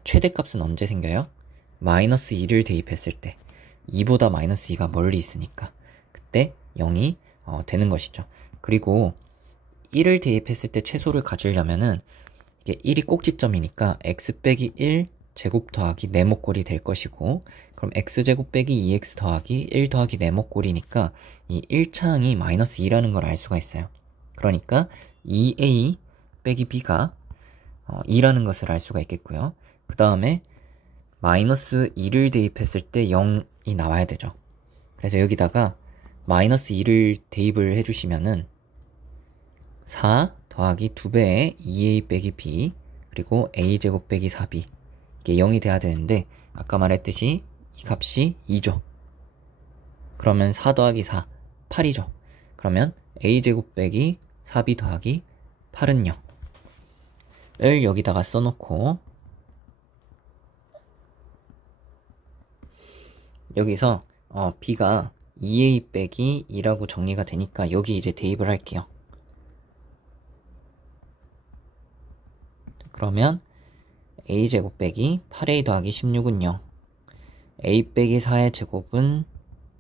최대값은 언제 생겨요? 마이너스 2를 대입했을 때 2보다 마이너스 2가 멀리 있으니까 그때 0이 되는 것이죠. 그리고 1을 대입했을 때 최소를 가지려면은 이게 1이 꼭지점이니까 x 빼기 1 제곱 더하기 네모꼴이 될 것이고 그럼 x제곱 빼기 2x 더하기 1 더하기 네모꼴이니까 이 1차항이 마이너스 2라는 걸 알 수가 있어요. 그러니까 2a 빼기 b가 2라는 것을 알 수가 있겠고요. 그 다음에 마이너스 2를 대입했을 때 0이 나와야 되죠. 그래서 여기다가 마이너스 2를 대입을 해주시면은 4 더하기 2배의 2a 빼기 b 그리고 a제곱 빼기 4b 이게 0이 돼야 되는데 아까 말했듯이 이 값이 2죠. 그러면 4 더하기 4 8이죠. 그러면 a제곱 빼기 4b 더하기 8은 0을 여기다가 써놓고 여기서 b가 2a 빼기 2라고 정리가 되니까 여기 이제 대입을 할게요. 그러면 a제곱 빼기 8a 더하기 16은 0 a 빼기 4의 제곱은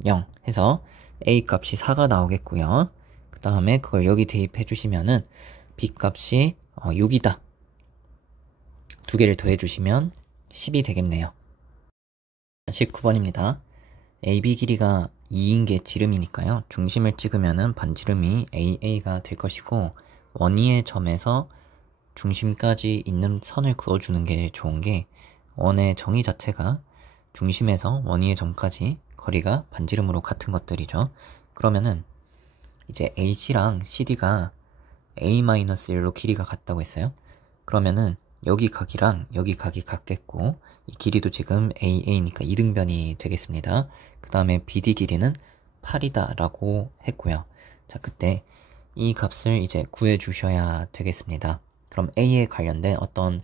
0 해서 a 값이 4가 나오겠고요. 그 다음에 그걸 여기 대입해 주시면은 b 값이 6이다. 두 개를 더해 주시면 10이 되겠네요. 19번입니다. AB 길이가 2인 게 지름이니까요. 중심을 찍으면은 반지름이 AA가 될 것이고 원위의 점에서 중심까지 있는 선을 그어주는 게 좋은 게 원의 정의 자체가 중심에서 원위의 점까지 거리가 반지름으로 같은 것들이죠. 그러면은 이제 AC랑 CD가 A-1로 길이가 같다고 했어요. 그러면은 여기 각이랑 여기 각이 같겠고 이 길이도 지금 AA니까 이등변이 되겠습니다. 그 다음에 BD 길이는 8이다 라고 했고요. 자, 그때 이 값을 이제 구해 주셔야 되겠습니다. 그럼 A에 관련된 어떤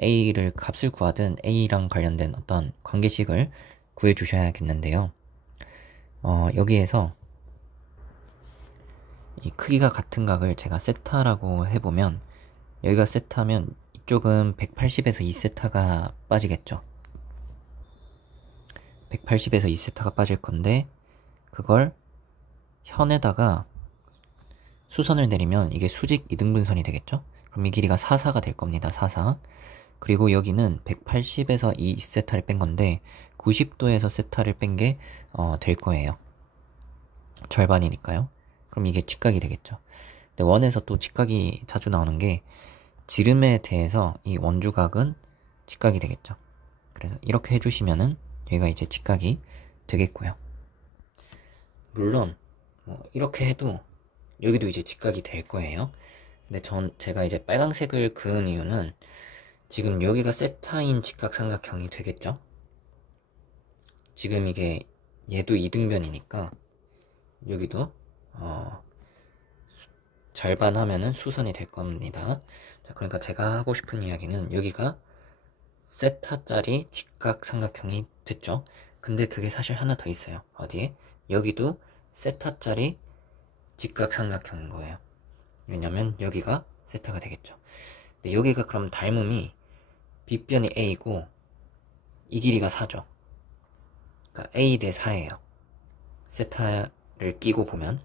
A를 값을 구하든 A랑 관련된 어떤 관계식을 구해 주셔야겠는데요. 여기에서 이 크기가 같은 각을 제가 세타라고 해보면 여기가 세타면 이쪽은 180에서 2세타가 빠지겠죠. 180에서 2세타가 빠질 건데 그걸 현에다가 수선을 내리면 이게 수직 이등분선이 되겠죠? 그럼 이 길이가 44가 될 겁니다. 44. 그리고 여기는 180에서 2세타를 뺀 건데 90도에서 세타를 뺀 게 될 거예요. 절반이니까요. 그럼 이게 직각이 되겠죠. 근데 원에서 또 직각이 자주 나오는 게 지름에 대해서 이 원주각은 직각이 되겠죠. 그래서 이렇게 해주시면은 여기가 이제 직각이 되겠고요. 물론 이렇게 해도 여기도 이제 직각이 될 거예요. 근데 제가 이제 빨강색을 그은 이유는 지금 여기가 세타인 직각삼각형이 되겠죠. 지금 이게 얘도 이등변이니까 여기도 절반 하면은 수선이 될 겁니다. 자, 그러니까 제가 하고 싶은 이야기는 여기가 세타짜리 직각삼각형이 됐죠. 근데 그게 사실 하나 더 있어요. 어디에? 여기도 세타짜리 직각삼각형인 거예요. 왜냐면 여기가 세타가 되겠죠. 근데 여기가 그럼 닮음이 빗변이 A고 이 길이가 4죠. 그러니까 A 대 4예요. 세타를 끼고 보면.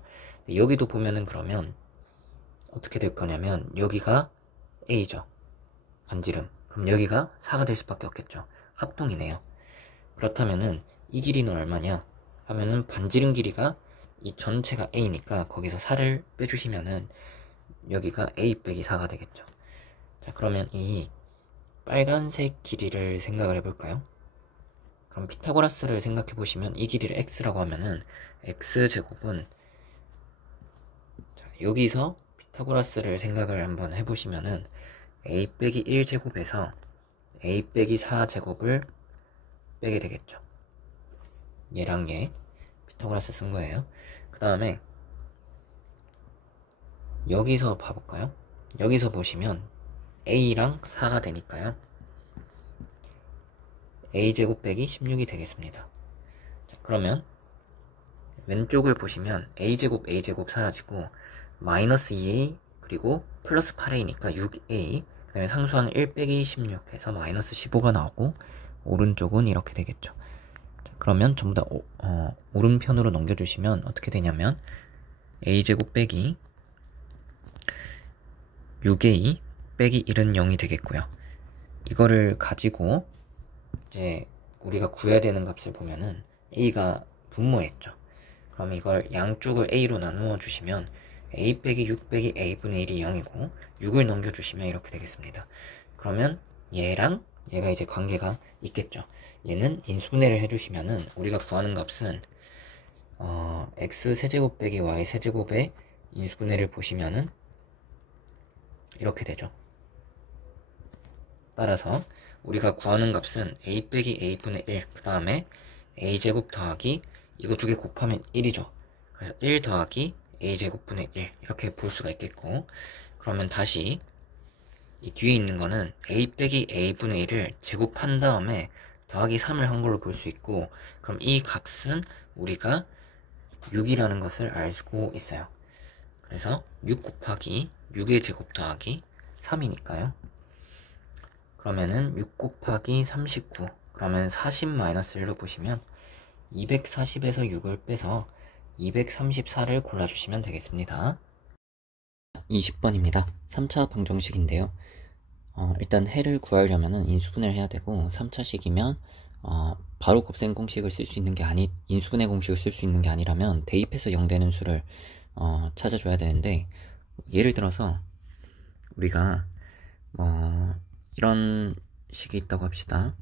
여기도 보면은 그러면 어떻게 될 거냐면 여기가 A죠. 반지름. 그럼 여기가 4가 될 수밖에 없겠죠. 합동이네요. 그렇다면은 이 길이는 얼마냐 하면은 반지름 길이가 이 전체가 A니까 거기서 4를 빼주시면은 여기가 A 빼기 4가 되겠죠. 자, 그러면 이 빨간색 길이를 생각을 해볼까요? 그럼 피타고라스를 생각해 보시면 이 길이를 x라고 하면은 x제곱은 여기서 피타고라스를 생각을 한번 해보시면은 a 빼기 1제곱에서 a 빼기 4제곱을 빼게 되겠죠. 얘랑 얘 피타고라스 쓴 거예요. 그 다음에 여기서 봐볼까요? 여기서 보시면 a랑 4가 되니까요. a제곱 빼기 16이 되겠습니다. 자, 그러면 왼쪽을 보시면 a제곱 사라지고 마이너스 2a 그리고 플러스 8a니까 6a 그 다음에 상수항 1 빼기 16 해서 마이너스 15가 나오고 오른쪽은 이렇게 되겠죠. 자, 그러면 전부 다 오른편으로 넘겨주시면 어떻게 되냐면 a제곱 빼기 6a 빼기 1은 0이 되겠고요. 이거를 가지고 이제 우리가 구해야 되는 값을 보면은 a가 분모했죠. 그럼 이걸 양쪽을 a로 나누어 주시면 a 빼기 6 빼기 a분의 1이 0이고 6을 넘겨주시면 이렇게 되겠습니다. 그러면 얘랑 얘가 이제 관계가 있겠죠. 얘는 인수분해를 해주시면은 우리가 구하는 값은 x 세제곱 빼기 y 세제곱의 인수분해를 보시면은 이렇게 되죠. 따라서 우리가 구하는 값은 a 빼기 a분의 1 그 다음에 a제곱 더하기 이거 두 개 곱하면 1이죠. 그래서 1 더하기 a제곱분의 1 이렇게 볼 수가 있겠고 그러면 다시 이 뒤에 있는 거는 a 빼기 a분의 1을 제곱한 다음에 더하기 3을 한 걸로 볼 수 있고 그럼 이 값은 우리가 6이라는 것을 알고 있어요. 그래서 6 곱하기 6의 제곱 더하기 3이니까요. 그러면은 6 곱하기 39 그러면 40-1로 보시면 240에서 6을 빼서 234를 골라주시면 되겠습니다. 20번입니다. 3차 방정식인데요. 일단 해를 구하려면 인수분해를 해야 되고 3차식이면 바로 곱셈 공식을 쓸 수 있는 게 인수분해 공식을 쓸 수 있는 게 아니라면 대입해서 0 되는 수를 찾아줘야 되는데 예를 들어서 우리가 이런 식이 있다고 합시다.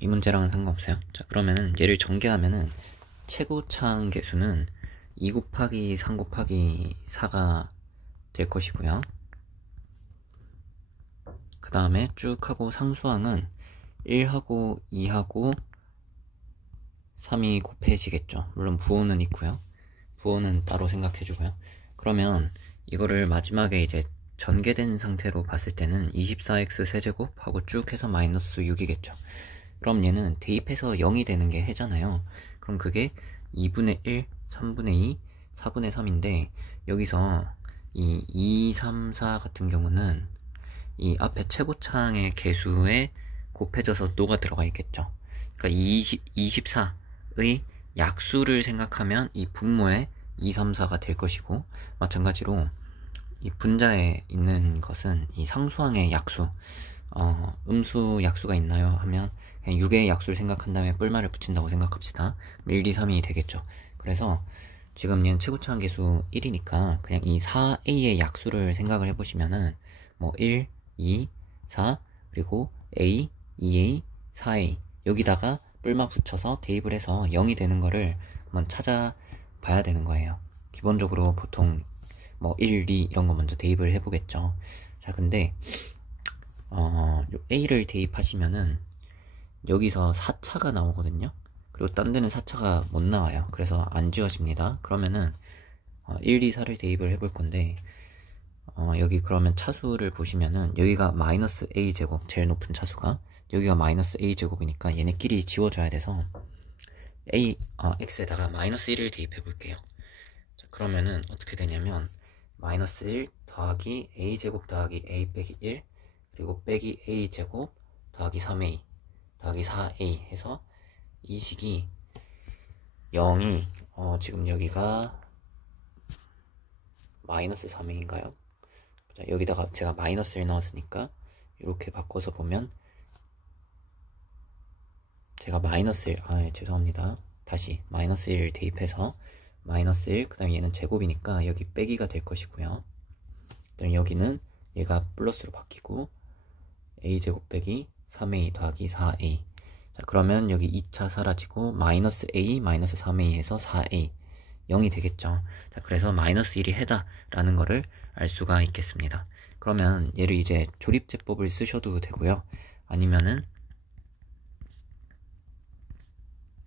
이 문제랑은 상관없어요. 자, 그러면은 얘를 전개하면은 최고차항 계수는 2 곱하기 3 곱하기 4가 될 것이고요. 그 다음에 쭉 하고 상수항은 1하고 2하고 3이 곱해지겠죠. 물론 부호는 있고요. 부호는 따로 생각해주고요. 그러면 이거를 마지막에 이제 전개된 상태로 봤을 때는 24x 세제곱 하고 쭉 해서 마이너스 6이겠죠. 그럼 얘는 대입해서 0이 되는 게 해잖아요. 그럼 그게 2분의 1, 3분의 2, 4분의 3인데 여기서 이 2, 3, 4 같은 경우는 이 앞에 최고차항의 개수의 곱해져서 노가 들어가 있겠죠. 그러니까 24의 약수를 생각하면 이 분모에 2, 3, 4가 될 것이고, 마찬가지로 이 분자에 있는 것은 이 상수항의 약수, 음수 약수가 있나요? 하면 그냥 6의 약수를 생각한 다음에 뿔말을 붙인다고 생각합시다. 1, 2, 3이 되겠죠. 그래서 지금 얘는 최고차항 계수 1이니까 그냥 이 4a의 약수를 생각을 해보시면은 뭐 1, 2, 4 그리고 a, 2a, 4a 여기다가 뿔마 붙여서 대입을 해서 0이 되는 거를 한번 찾아봐야 되는 거예요. 기본적으로 보통 뭐 1, 2 이런 거 먼저 대입을 해보겠죠. 자, 근데 a를 대입하시면은 여기서 4차가 나오거든요. 그리고 딴 데는 4차가 못 나와요. 그래서 안 지워집니다. 그러면은 1, 2, 4를 대입을 해볼 건데 여기 그러면 차수를 보시면은 여기가 마이너스 a제곱, 제일 높은 차수가 여기가 마이너스 a제곱이니까 얘네끼리 지워져야 돼서 x에다가 마이너스 1을 대입해 볼게요. 자, 그러면은 어떻게 되냐면 마이너스 1 더하기 a제곱 더하기 a 빼기 1 그리고 빼기 a제곱 더하기 3a 더하기 4a 해서 이 식이 0이 지금 여기가 마이너스 3a인가요? 자, 여기다가 제가 마이너스 1 넣었으니까 이렇게 바꿔서 보면 제가 마이너스 1, 죄송합니다. 다시 마이너스 1을 대입해서 마이너스 1, 그 다음에 얘는 제곱이니까 여기 빼기가 될 것이고요. 그 다음에 여기는 얘가 플러스로 바뀌고 a제곱 빼기 3a 더하기 4a. 자, 그러면 여기 2차 사라지고 마이너스 a 마이너스 3a에서 4a 0이 되겠죠. 자, 그래서 마이너스 1이 해다 라는 거를 알 수가 있겠습니다. 그러면 얘를 이제 조립제법을 쓰셔도 되고요. 아니면은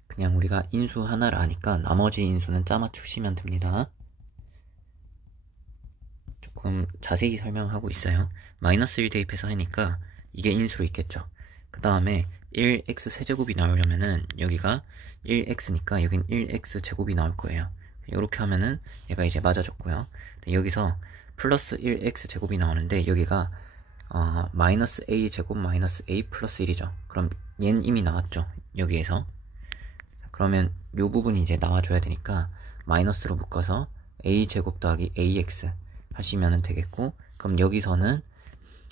그냥 우리가 인수 하나를 아니까 나머지 인수는 짜맞추시면 됩니다. 조금 자세히 설명하고 있어요. 마이너스 1 대입해서 하니까 이게 인수로 있겠죠. 그 다음에 1x 세제곱이 나오려면은 여기가 1x니까 여긴 1x 제곱이 나올 거예요. 이렇게 하면은 얘가 이제 맞아졌고요. 여기서 플러스 1x 제곱이 나오는데 여기가 마이너스 a 제곱 마이너스 a 플러스 1이죠. 그럼 얘는 이미 나왔죠. 여기에서. 그러면 이 부분이 이제 나와줘야 되니까 마이너스로 묶어서 a 제곱 더하기 ax 하시면 되겠고, 그럼 여기서는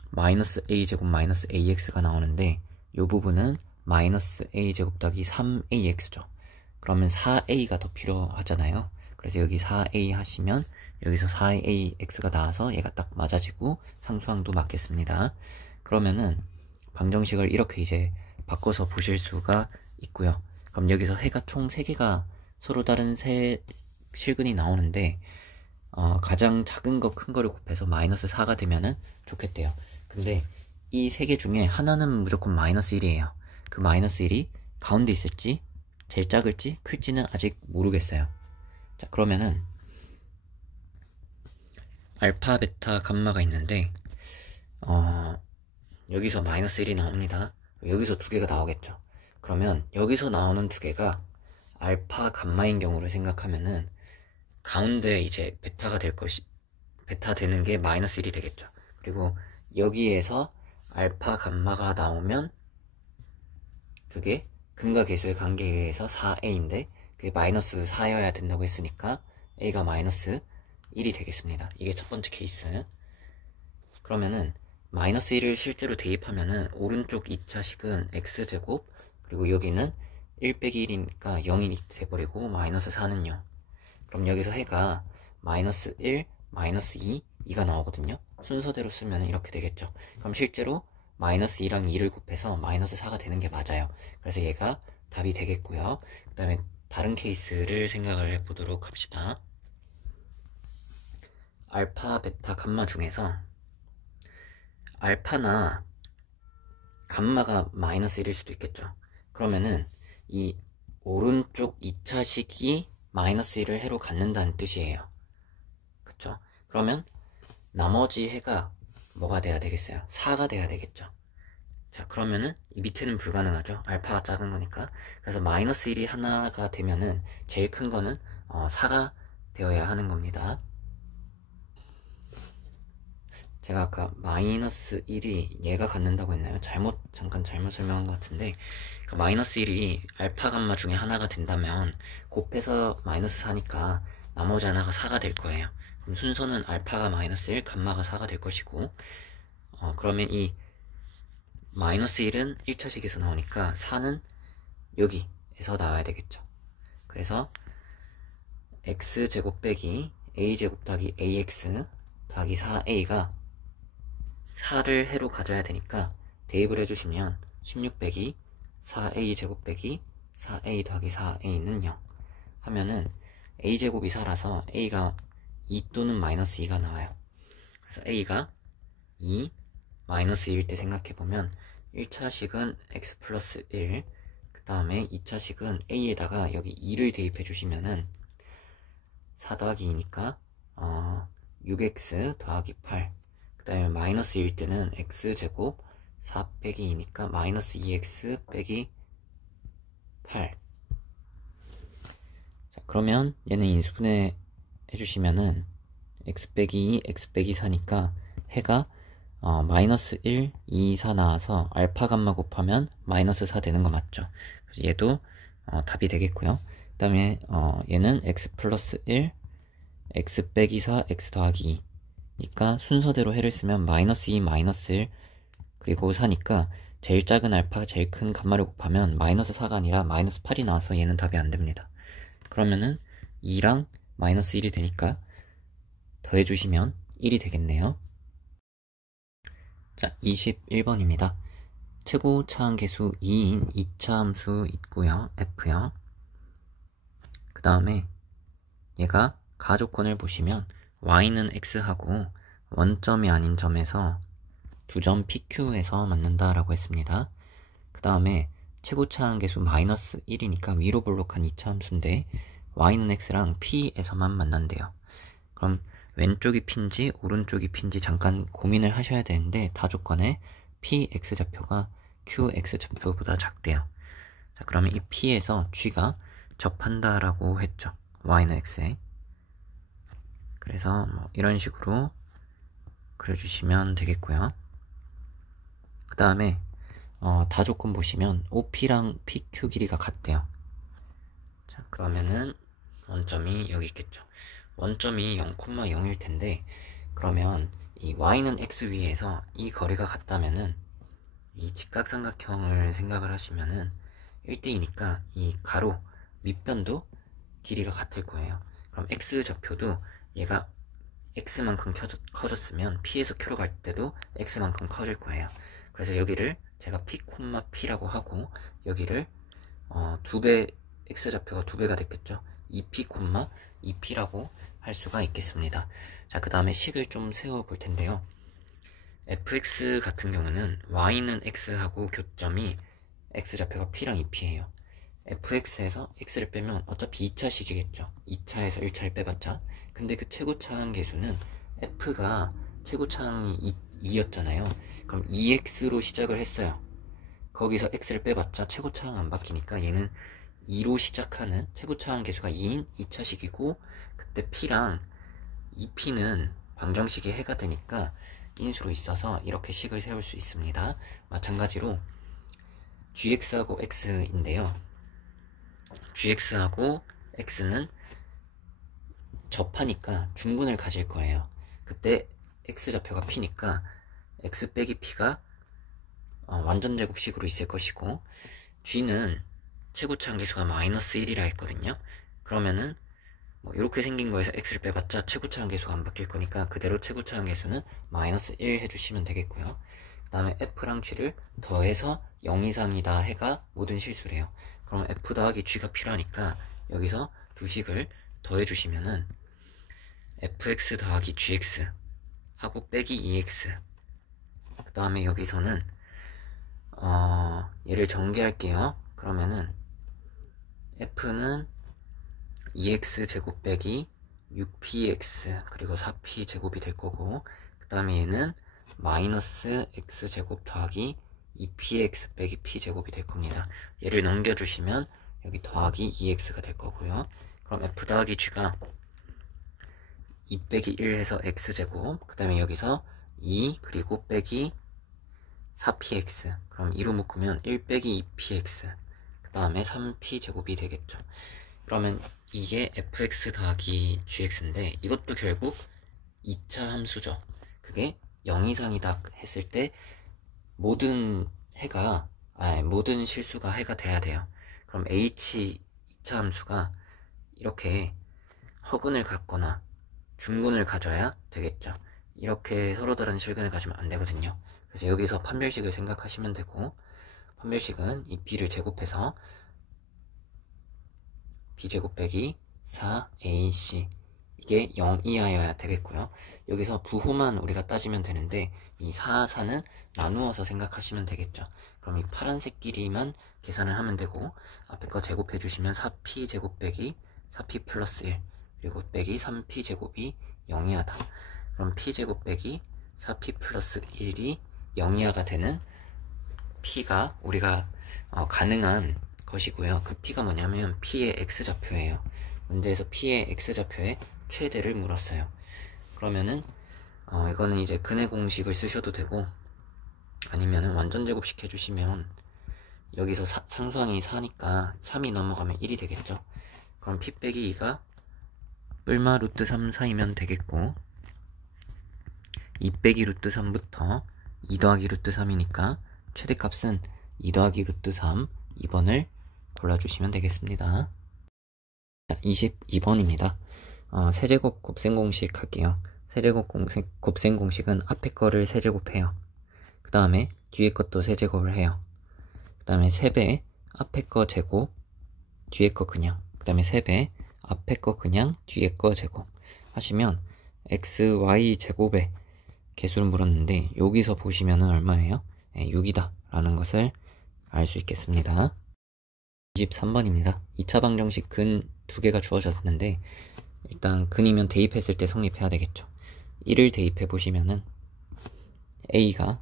마이너스 a 제곱 마이너스 ax가 나오는데 이 부분은 마이너스 a 제곱 더하기 3ax죠. 그러면 4a가 더 필요하잖아요. 그래서 여기 4a 하시면 여기서 4ax가 나와서 얘가 딱 맞아지고 상수항도 맞겠습니다. 그러면은 방정식을 이렇게 이제 바꿔서 보실 수가 있고요. 그럼 여기서 해가 총 3개가 서로 다른 세 실근이 나오는데 가장 작은 거 큰 거를 곱해서 마이너스 4가 되면은 좋겠대요. 근데 이 3개 중에 하나는 무조건 마이너스 1이에요. 그 마이너스 1이 가운데 있을지 제일 작을지 클지는 아직 모르겠어요. 자, 그러면은 알파, 베타, 감마가 있는데 여기서 마이너스 1이 나옵니다. 여기서 2개가 나오겠죠. 그러면 여기서 나오는 2개가 알파, 감마인 경우를 생각하면은 가운데 이제 베타가 될 것이 베타 되는 게 마이너스 1이 되겠죠. 그리고 여기에서 알파, 감마가 나오면 그게 근과 계수의 관계에 의해서 4a인데 그게 마이너스 4여야 된다고 했으니까 a가 마이너스 1이 되겠습니다. 이게 첫 번째 케이스. 그러면은 마이너스 1을 실제로 대입하면은 오른쪽 2차식은 x제곱 그리고 여기는 1 빼기 1이니까 0이 돼버리고 마이너스 4는요. 그럼 여기서 해가 마이너스 1, 마이너스 2, 2가 나오거든요. 순서대로 쓰면 이렇게 되겠죠. 그럼 실제로 마이너스 2랑 2를 곱해서 마이너스 4가 되는 게 맞아요. 그래서 얘가 답이 되겠고요. 그 다음에 다른 케이스를 생각을 해보도록 합시다. 알파, 베타, 감마 중에서 알파나 감마가 마이너스 1일 수도 있겠죠. 그러면은 이 오른쪽 2차식이 마이너스 1을 해로 갖는다는 뜻이에요. 그쵸? 그러면 나머지 해가 뭐가 돼야 되겠어요? 4가 돼야 되겠죠. 자, 그러면은 이 밑에는 불가능하죠. 알파가 작은 거니까. 그래서 마이너스 1이 하나가 되면은 제일 큰 거는 4가 되어야 하는 겁니다. 제가 아까 마이너스 1이 얘가 갖는다고 했나요? 잠깐 잘못 설명한 것 같은데, 그 마이너스 1이 알파 감마 중에 하나가 된다면 곱해서 마이너스 4니까 나머지 하나가 4가 될 거예요. 그럼 순서는 알파가 마이너스 1, 감마가 4가 될 것이고, 그러면 이 마이너스 1은 1차식에서 나오니까 4는 여기에서 나와야 되겠죠. 그래서 x제곱 빼기 a제곱 더하기 ax 더하기 4a가 4를 해로 가져야 되니까 대입을 해주시면 16 빼기 4a 제곱 빼기 4a 더하기 4a는 0 하면은 a제곱이 4라서 a가 2 또는 마이너스 2가 나와요. 그래서 a가 2 마이너스 2일 때 생각해보면 1차식은 x 플러스 1, 그 다음에 2차식은 a에다가 여기 2를 대입해 주시면은 4 더하기 2니까 6x 더하기 8, 그 다음에 마이너스 1일 때는 x제곱 4 빼기 2니까 마이너스 2x 빼기 8. 자, 그러면 얘는 인수분해 해주시면은 x 빼기 2, x 빼기 4니까 해가 마이너스 1, 2, 4 나와서 알파 감마 곱하면 마이너스 4 되는 거 맞죠? 그래서 얘도 답이 되겠고요. 그 다음에 얘는 x 플러스 1, x 빼기 4, x 더하기 2 니까 순서대로 해를 쓰면 마이너스 2, 마이너스 1 그리고 4니까 제일 작은 알파, 제일 큰 감마를 곱하면 마이너스 4가 아니라 마이너스 8이 나와서 얘는 답이 안 됩니다. 그러면은 2랑 마이너스 1이 되니까 더해주시면 1이 되겠네요. 자, 21번입니다. 최고 차항계수 2인 2차 함수 있고요. f요. 그 다음에 얘가 가조건을 보시면 y는 x하고 원점이 아닌 점에서 두 점 PQ에서 맞는다라고 했습니다. 그 다음에 최고 차항계수 마이너스 1이니까 위로 볼록한 2차 함수인데 y는 x랑 P에서만 만난대요. 그럼 왼쪽이 P인지 오른쪽이 P인지 잠깐 고민을 하셔야 되는데 다조건에 PX좌표가 QX좌표보다 작대요. 자, 그러면 이 P에서 G가 접한다라고 했죠. Y는 X에. 그래서 뭐 이런 식으로 그려주시면 되겠고요. 그 다음에 다조건 보시면 OP랑 PQ 길이가 같대요. 자, 그러면은 원점이 여기 있겠죠. 원점이 0,0일 텐데 그러면 이 y는 x 위에서 이 거리가 같다면은 이 직각삼각형을 생각을 하시면은 1대2니까 이 가로 밑변도 길이가 같을 거예요. 그럼 x좌표도 얘가 x만큼 커졌으면 p에서 q로 갈 때도 x만큼 커질 거예요. 그래서 여기를 제가 p, p라고 하고 여기를 2배 x좌표가 2배가 됐겠죠. 2p, 2p라고 할 수가 있겠습니다. 자, 그 다음에 식을 좀 세워볼 텐데요. fx 같은 경우는 y는 x하고 교점이 x좌표가 p랑 2p예요. fx에서 x를 빼면 어차피 2차식이겠죠. 2차에서 1차를 빼봤자. 근데 그 최고차항 계수는 f가 최고차항이 2였잖아요. 그럼 2x로 시작을 했어요. 거기서 x를 빼봤자 최고차항 안 바뀌니까 얘는 2로 시작하는 최고차항 계수가 2인 2차식이고 그때 p랑 2p는 방정식이 해가 되니까 인수로 있어서 이렇게 식을 세울 수 있습니다. 마찬가지로 gx하고 x인데요. gx하고 x는 접하니까 중분을 가질 거예요. 그때 x좌표가 p니까 x 빼기 p가 완전 제곱식으로 있을 것이고 g는 최고차항 계수가 마이너스 1이라 했거든요. 그러면은 뭐 이렇게 생긴 거에서 x를 빼봤자 최고차항 계수가 안 바뀔 거니까 그대로 최고차항 계수는 마이너스 1 해주시면 되겠고요. 그 다음에 f랑 g를 더해서 0 이상이다 해가 모든 실수래요. 그럼 f 더하기 g가 필요하니까 여기서 두 식을 더해주시면은 fx 더하기 gx 하고 빼기 2x 그 다음에 여기서는 얘를 전개할게요. 그러면은 f는 2x 제곱 빼기 6px 그리고 4p 제곱이 될 거고 그 다음에 얘는 마이너스 x 제곱 더하기 2px 빼기 p 제곱이 될 겁니다. 얘를 넘겨주시면 여기 더하기 2x가 될 거고요. 그럼 f 더하기 g가 2 빼기 1 해서 x제곱 그 다음에 여기서 2 그리고 빼기 4px. 그럼 2로 묶으면 1 빼기 2px. 그 다음에 3p 제곱이 되겠죠. 그러면 이게 fx 더하기 gx인데 이것도 결국 2차 함수죠. 그게 0 이상이다 했을 때 모든 실수가 해가 돼야 돼요. 그럼 h 2차 함수가 이렇게 허근을 갖거나 중근을 가져야 되겠죠. 이렇게 서로 다른 실근을 가지면 안 되거든요. 그래서 여기서 판별식을 생각하시면 되고, 판별식은 이 b를 제곱해서 b제곱 빼기 4ac, 이게 0 이하여야 되겠고요. 여기서 부호만 우리가 따지면 되는데 이 4, 4는 나누어서 생각하시면 되겠죠. 그럼 이 파란색 길이만 계산을 하면 되고, 앞에 거 제곱해 주시면 4p 제곱 빼기 4p 플러스 1 그리고 빼기 3p 제곱이 0 이하다. 그럼 p 제곱 빼기 4p 플러스 1이 0 이하가 되는 p가 우리가 가능한 것이고요. 그 p가 뭐냐면 p의 x좌표예요. 문제에서 p의 x좌표의 최대를 물었어요. 그러면은 이거는 이제 근의 공식을 쓰셔도 되고, 아니면은 완전 제곱식 해주시면 여기서 상수항이 4니까 3이 넘어가면 1이 되겠죠. 그럼 p 빼기 2가 뿔마 루트 3 사이면 되겠고, 2 빼기 루트 3부터 2 더하기 루트 3이니까 최대값은 2 더하기 루트 3, 2번을 골라주시면 되겠습니다. 22번입니다. 세제곱 곱셈 공식 할게요. 세제곱 곱셈 공식은 앞에 거를 세제곱해요. 그 다음에 뒤에 것도 세제곱을 해요. 그 다음에 3배 앞에 거 제곱, 뒤에 거 그냥, 그 다음에 3배 앞에 거 그냥, 뒤에 거 제곱 하시면 x, y 제곱의 개수를 물었는데 여기서 보시면은 얼마예요? 6이다 라는 것을 알 수 있겠습니다. 23번입니다. 2차 방정식 근 2개가 주어졌는데 일단 근이면 대입했을 때 성립해야 되겠죠. 1을 대입해 보시면은 a가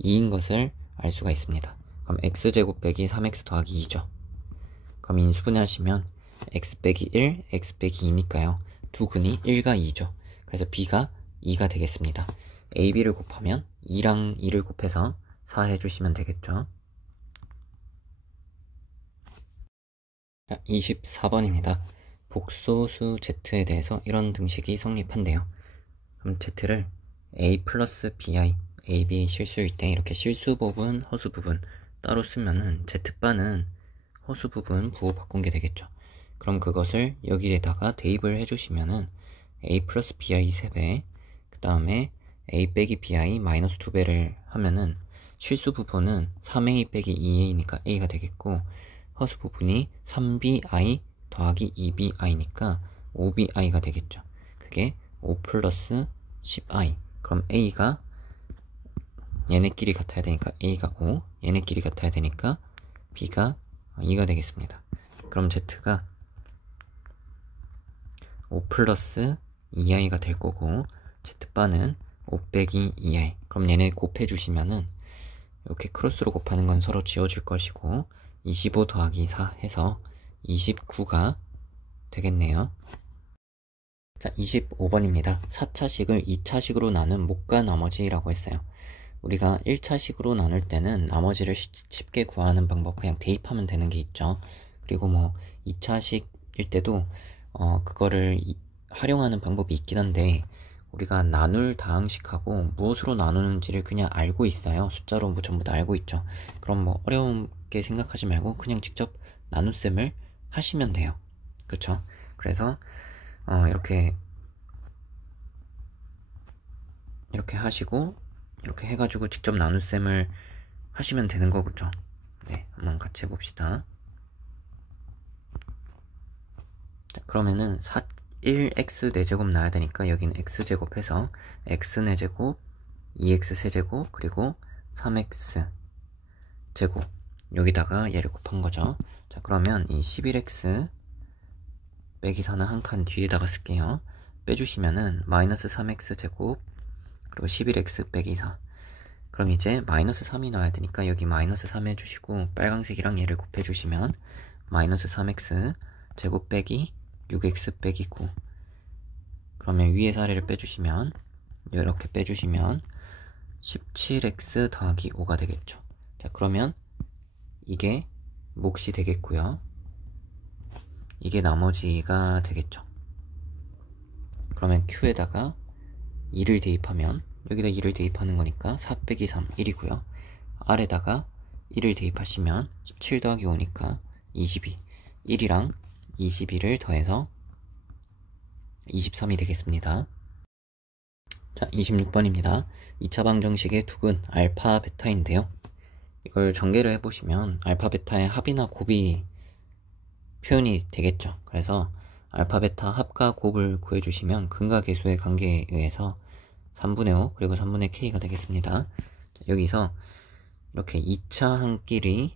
2인 것을 알 수가 있습니다. 그럼 x제곱 빼기 3x 더하기 2죠. 그럼 인수분해 하시면 x 빼기 1, x 빼기 2니까요. 두 근이 1과 2죠. 그래서 b가 2가 되겠습니다. a, b를 곱하면 2랑 2를 곱해서 4 해주시면 되겠죠. 24번입니다. 복소수 z에 대해서 이런 등식이 성립한대요. 그럼 z를 a 플러스 bi, ab 실수일 때 이렇게 실수 부분, 허수 부분 따로 쓰면은 z바는 허수 부분 부호 바꾼 게 되겠죠. 그럼 그것을 여기에다가 대입을 해주시면은 a 플러스 bi 3배, 그 다음에 a 빼기 bi 마이너스 2배를 하면은 실수 부분은 3a 빼기 2a니까 a가 되겠고, 허수 부분이 3bi 더하기 2bi니까 5bi가 되겠죠. 그게 5 플러스 10i. 그럼 a가 얘네끼리 같아야 되니까 a가 5, 얘네끼리 같아야 되니까 b가 2가 되겠습니다. 그럼 z가 5 플러스 2i가 될 거고, z바는 5 빼기 2i. 그럼 얘네 곱해주시면은 이렇게 크로스로 곱하는 건 서로 지워줄 것이고 25 더하기 4 해서 29가 되겠네요. 자, 25번입니다. 4차식을 2차식으로 나눈 목과 나머지라고 했어요. 우리가 1차식으로 나눌 때는 나머지를 쉽게 구하는 방법 그냥 대입하면 되는 게 있죠. 그리고 뭐 2차식일 때도 그거를 활용하는 방법이 있긴 한데, 우리가 나눌 다항식하고 무엇으로 나누는지를 그냥 알고 있어요. 숫자로 뭐 전부 다 알고 있죠. 그럼 뭐 어려운게 생각하지 말고 그냥 직접 나눗셈을 하시면 돼요. 그쵸? 그래서 이렇게 하시고 이렇게 해가지고 직접 나눗셈을 하시면 되는 거죠. 네, 한번 같이 해봅시다. 자, 그러면은 1x 4제곱 나와야 되니까 여기는 x제곱 해서 x 4제곱, 2x 세제곱, 그리고 3x 제곱, 여기다가 얘를 곱한 거죠. 자, 그러면 이 11x 빼기 4는 한 칸 뒤에다가 쓸게요. 빼주시면은 마이너스 3x 제곱, 그리고 11x 빼기 4. 그럼 이제 마이너스 3이 나와야 되니까 여기 마이너스 3 해주시고 빨강색이랑 얘를 곱해주시면 마이너스 3x 제곱 빼기 6x 빼기 9. 그러면 위에 사례를 빼주시면, 이렇게 빼주시면 17x 더하기 5가 되겠죠. 자, 그러면 이게 몫이 되겠고요. 이게 나머지가 되겠죠. 그러면 Q에다가 2를 대입하면 여기다 2를 대입하는 거니까 4 빼기 3 1이고요. R에다가 1을 대입하시면 17 더하기 5니까 22. 1이랑 22를 더해서 23이 되겠습니다. 자, 26번입니다. 2차 방정식의 둑은 알파, 베타인데요. 이걸 전개를 해보시면 알파, 베타의 합이나 곱이 표현이 되겠죠. 그래서 알파, 베타 합과 곱을 구해주시면 근과 계수의 관계에 의해서 3분의 5 그리고 3분의 k가 되겠습니다. 자, 여기서 이렇게 2차 한끼리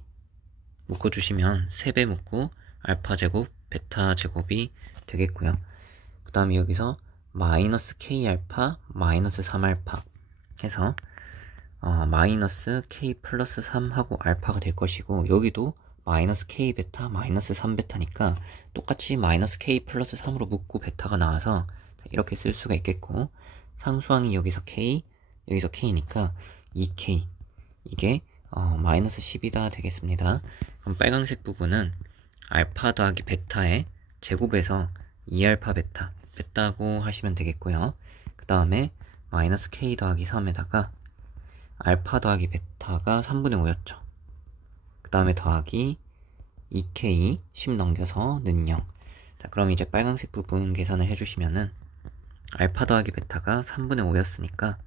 묶어주시면 3배 묶고 알파 제곱, 베타 제곱이 되겠고요. 그 다음에 여기서 마이너스 k알파, 마이너스 3알파 해서 마이너스 k 플러스 3하고 알파가 될 것이고, 여기도 마이너스 k 베타, 마이너스 3 베타니까 똑같이 마이너스 k 플러스 3으로 묶고 베타가 나와서 이렇게 쓸 수가 있겠고, 상수항이 여기서 k, 여기서 k니까 2k, 이게 마이너스 10이다 되겠습니다. 그럼 빨간색 부분은 알파 더하기 베타의 제곱에서 2알파 베타, 뺐다고 하시면 되겠고요. 그 다음에 마이너스 k 더하기 3에다가 알파 더하기 베타가 3분의 5였죠. 그 다음에 더하기 2k 10 넘겨서 는 0. 자, 그럼 이제 빨간색 부분 계산을 해주시면은 알파 더하기 베타가 3분의 5였으니까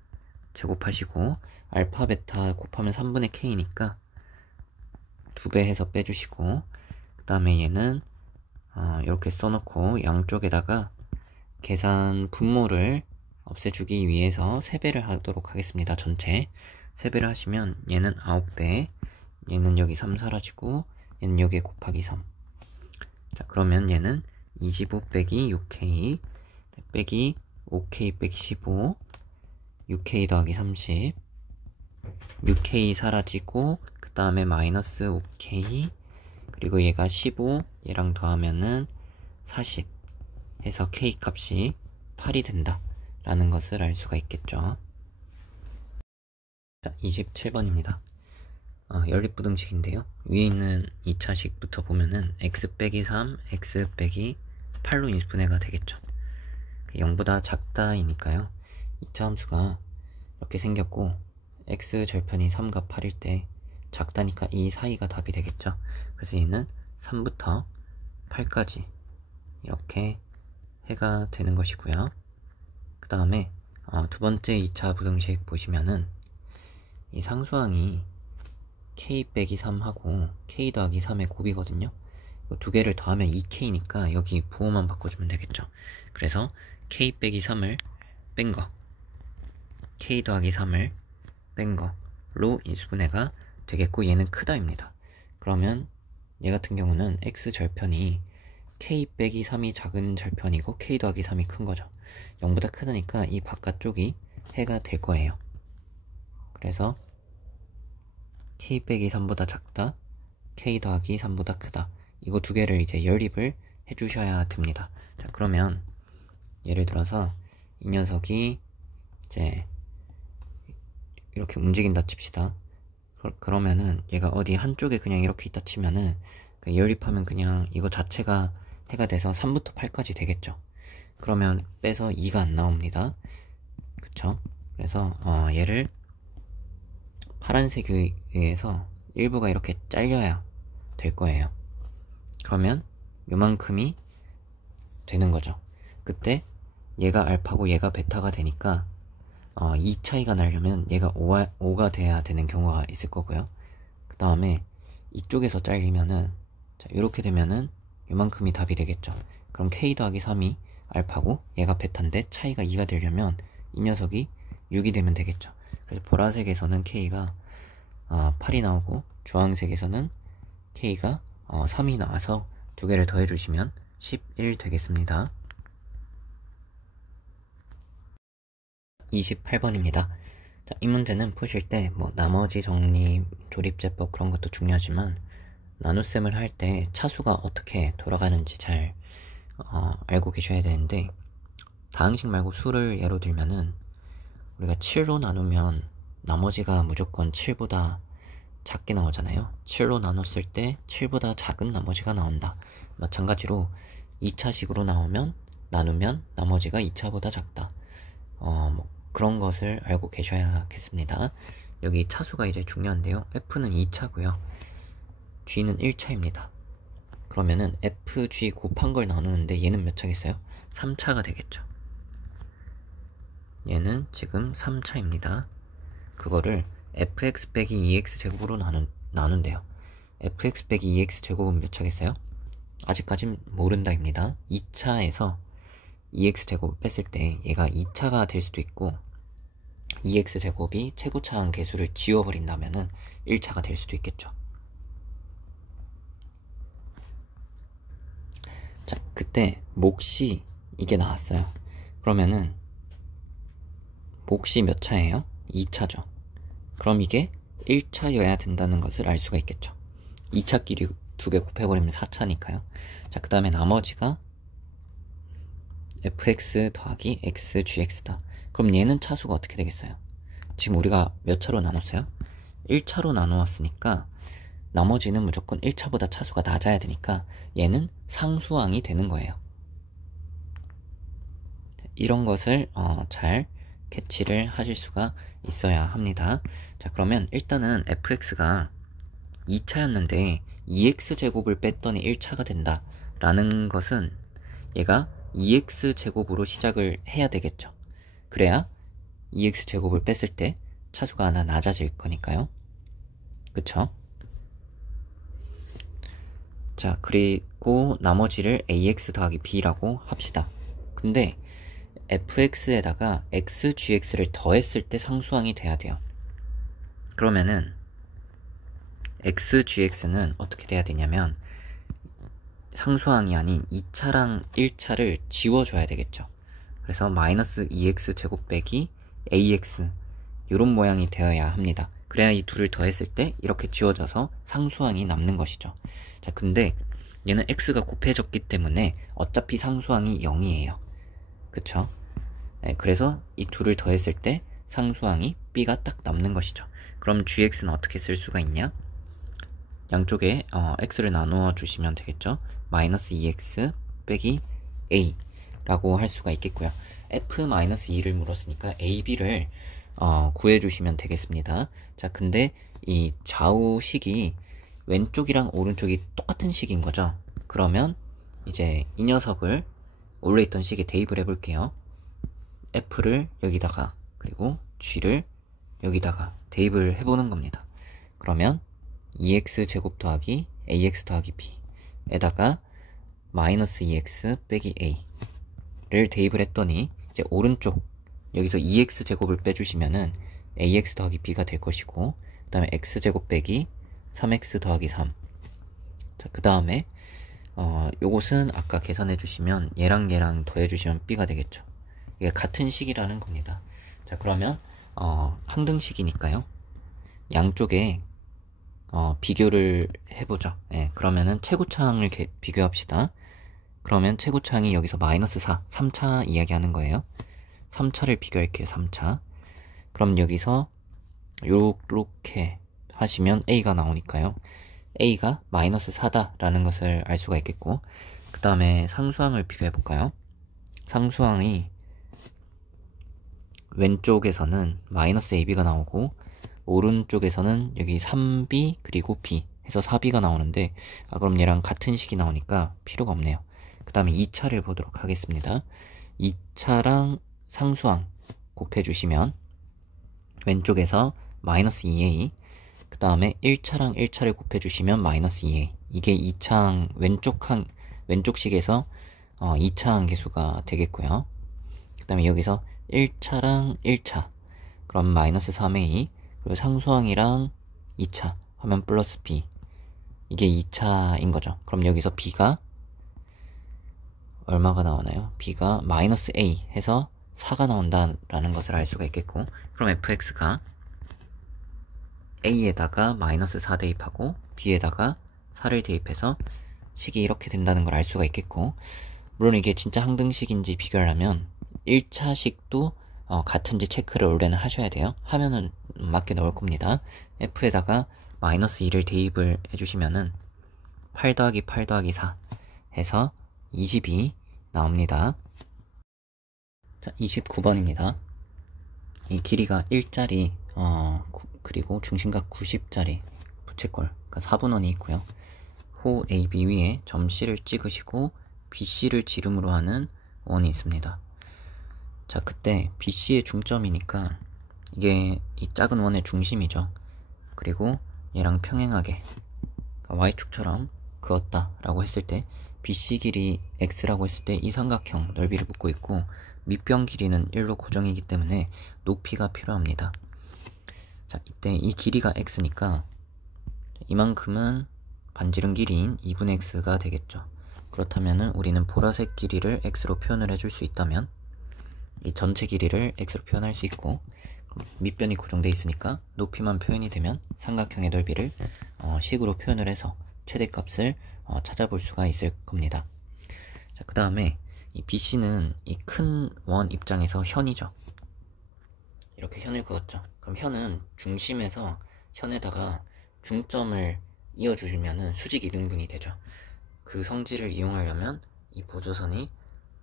제곱하시고, 알파 베타 곱하면 3분의 k니까 2배 해서 빼주시고, 그 다음에 얘는 이렇게 써놓고 양쪽에다가 계산 분모를 없애주기 위해서 3배를 하도록 하겠습니다. 전체 3배를 하시면 얘는 9배, 얘는 여기 3 사라지고 얘는 여기에 곱하기 3. 자, 그러면 얘는 25 빼기 6k 빼기 5k 빼기 15, 6k 더하기 30, 6k 사라지고 그 다음에 마이너스 5k, 그리고 얘가 15, 얘랑 더하면은 40 해서 k 값이 8이 된다 라는 것을 알 수가 있겠죠. 자, 27번입니다. 연립부등식인데요. 위에 있는 2차식부터 보면은 x 빼기 3, x 빼기 8로 인수분해가 되겠죠. 0보다 작다이니까요. 2차 함수가 이렇게 생겼고, x 절편이 3과 8일 때 작다니까 이 사이가 답이 되겠죠. 그래서 얘는 3부터 8까지 이렇게 해가 되는 것이고요. 그 다음에 두 번째 2차 부등식 보시면은 이 상수항이 k 빼기 3하고 k 더하기 3의 곱이거든요. 두 개를 더하면 2k니까 여기 부호만 바꿔주면 되겠죠. 그래서 k 빼기 3을 뺀 거, k 더하기 3을 뺀 거로 인수분해가 되겠고, 얘는 크다입니다. 그러면 얘 같은 경우는 x 절편이 k 빼기 3이 작은 절편이고 k 더하기 3이 큰 거죠. 0보다 크다니까 이 바깥쪽이 해가 될 거예요. 그래서 k 빼기 3보다 작다, k 더하기 3보다 크다, 이거 두 개를 이제 연립을 해주셔야 됩니다. 자, 그러면 예를 들어서 이 녀석이 이제 이렇게 움직인다 칩시다. 그러면은 얘가 어디 한쪽에 그냥 이렇게 있다 치면은 연립하면 그냥 이거 자체가 해가 돼서 3부터 8까지 되겠죠. 그러면 빼서 2가 안 나옵니다. 그쵸? 그래서 얘를 파란색에 의해서 일부가 이렇게 잘려야 될 거예요. 그러면 요만큼이 되는 거죠. 그때 얘가 알파고 얘가 베타가 되니까 이 차이가 나려면 얘가 5가 돼야 되는 경우가 있을 거고요. 그 다음에 이쪽에서 잘리면은, 자, 이렇게 되면은 요만큼이 답이 되겠죠. 그럼 k 더하기 3이 알파고 얘가 베타인데 차이가 2가 되려면 이 녀석이 6이 되면 되겠죠. 그래서 보라색에서는 k가 8이 나오고 주황색에서는 k가 3이 나와서 두 개를 더해주시면 11 되겠습니다. 28번입니다. 자, 이 문제는 푸실 때 뭐 나머지 정리, 조립제법 그런 것도 중요하지만 나눗셈을 할 때 차수가 어떻게 돌아가는지 잘 알고 계셔야 되는데, 다항식 말고 수를 예로 들면은 우리가 7로 나누면 나머지가 무조건 7보다 작게 나오잖아요. 7로 나눴을 때 7보다 작은 나머지가 나온다. 마찬가지로 2차식으로 나누면 나머지가 2차보다 작다. 뭐 그런 것을 알고 계셔야겠습니다. 여기 차수가 이제 중요한데요. F는 2차고요. G는 1차입니다. 그러면은 FG 곱한 걸 나누는데 얘는 몇 차겠어요? 3차가 되겠죠. 얘는 지금 3차입니다. 그거를 fx 빼기 2x 제곱으로 나눈대요. fx 빼기 2x 제곱은 몇 차겠어요? 아직까진 모른다입니다. 2차에서 2x 제곱을 뺐을 때 얘가 2차가 될 수도 있고 2x 제곱이 최고차항 개수를 지워버린다면은 1차가 될 수도 있겠죠. 자, 그때 몫이 이게 나왔어요. 그러면은 몫이 몇 차예요? 2차죠. 그럼 이게 1차여야 된다는 것을 알 수가 있겠죠. 2차끼리 두 개 곱해버리면 4차니까요. 자, 그 다음에 나머지가 fx 더하기 xgx다. 그럼 얘는 차수가 어떻게 되겠어요? 지금 우리가 몇 차로 나눴어요? 1차로 나누었으니까 나머지는 무조건 1차보다 차수가 낮아야 되니까 얘는 상수항이 되는 거예요. 이런 것을 잘 캐치를 하실 수가 있어야 합니다. 자, 그러면 일단은 fx가 2차였는데 2x제곱을 뺐더니 1차가 된다 라는 것은 얘가 2x제곱으로 시작을 해야 되겠죠. 그래야 2x제곱을 뺐을 때 차수가 하나 낮아질 거니까요. 그쵸? 자, 그리고 나머지를 ax 더하기 b라고 합시다. 근데 fx에다가 xgx를 더했을 때 상수항이 돼야 돼요. 그러면은 xgx는 어떻게 돼야 되냐면 상수항이 아닌 2차랑 1차를 지워줘야 되겠죠. 그래서 마이너스 2x 제곱 빼기 ax 이런 모양이 되어야 합니다. 그래야 이 둘을 더했을 때 이렇게 지워져서 상수항이 남는 것이죠. 자, 근데 얘는 x가 곱해졌기 때문에 어차피 상수항이 0이에요. 그쵸? 네, 그래서 이 둘을 더했을 때 상수항이 b가 딱 남는 것이죠. 그럼 gx는 어떻게 쓸 수가 있냐? 양쪽에 x를 나누어 주시면 되겠죠. 마이너스 2x 빼기 a 라고 할 수가 있겠고요. f-2를 물었으니까 a, b를 구해주시면 되겠습니다. 자, 근데 이 좌우식이 왼쪽이랑 오른쪽이 똑같은 식인 거죠. 그러면 이제 이 녀석을 원래 있던 식에 대입을 해볼게요. f를 여기다가 그리고 g를 여기다가 대입을 해보는 겁니다. 그러면 2x 제곱 더하기 ax 더하기 b 에다가 마이너스 2x 빼기 a를 대입을 했더니 이제 오른쪽 여기서 2x 제곱을 빼주시면은 ax 더하기 b가 될 것이고, 그 다음에 x 제곱 빼기 3x 더하기 3. 자, 그 다음에 요것은 아까 계산해 주시면 얘랑 더해 주시면 b가 되겠죠. 이게 같은 식이라는 겁니다. 자, 그러면 항등식이니까요. 양쪽에 비교를 해보죠. 예, 그러면은 최고차항을 비교합시다. 그러면 최고차항이 여기서 마이너스 4, 3차 이야기하는 거예요. 3차를 비교할게요. 3차. 그럼 여기서 요렇게 하시면 a가 나오니까요. a가 마이너스 4다 라는 것을 알 수가 있겠고, 그 다음에 상수항을 비교해볼까요? 상수항이 왼쪽에서는 마이너스 ab가 나오고 오른쪽에서는 여기 3b 그리고 b 해서 4b가 나오는데, 그럼 얘랑 같은 식이 나오니까 필요가 없네요. 그 다음에 2차를 보도록 하겠습니다. 2차랑 상수항 곱해주시면 왼쪽에서 마이너스 2a, 그 다음에 1차랑 1차를 곱해주시면 마이너스 2a. 이게 2차항 왼쪽식에서 2차항 계수가 되겠고요. 그 다음에 여기서 1차랑 1차 그럼 마이너스 3a, 그리고 상수항이랑 2차 하면 플러스 b, 이게 2차인 거죠. 그럼 여기서 b가 얼마가 나오나요? b가 마이너스 a 해서 4가 나온다라는 것을 알 수가 있겠고, 그럼 fx가 a에다가 마이너스 4 대입하고 b에다가 4를 대입해서 식이 이렇게 된다는 걸 알 수가 있겠고, 물론 이게 진짜 항등식인지 비교를 하면 1차식도 같은지 체크를 원래는 하셔야 돼요. 하면은 맞게 나올 겁니다. f에다가 마이너스 2를 대입을 해주시면은 8 더하기 8 더하기 4 해서 22 나옵니다. 자, 29번입니다. 이 길이가 1짜리 그리고 중심각 90짜리 부채꼴, 그러니까 4분원이 있고요. 호 AB 위에 점 C를 찍으시고 BC를 지름으로 하는 원이 있습니다. 자, 그때 BC의 중점이니까 이게 이 작은 원의 중심이죠. 그리고 얘랑 평행하게, 그러니까 Y축처럼 그었다 라고 했을 때 BC 길이 X라고 했을 때 이 삼각형 넓이를 묻고 있고 밑변 길이는 1로 고정이기 때문에 높이가 필요합니다. 자, 이때 이 길이가 X니까 이만큼은 반지름 길이인 2분의 X가 되겠죠. 그렇다면 우리는 보라색 길이를 X로 표현을 해줄 수 있다면 이 전체 길이를 X로 표현할 수 있고, 밑변이 고정되어 있으니까 높이만 표현이 되면 삼각형의 넓이를 식으로 표현을 해서 최대값을 찾아볼 수가 있을 겁니다. 자, 그 다음에 이 BC는 이 큰 원 입장에서 현이죠. 이렇게 현을 그었죠. 그럼 현은 중심에서 현에다가 중점을 이어주시면 수직 이등분이 되죠. 그 성질을 이용하려면 이 보조선이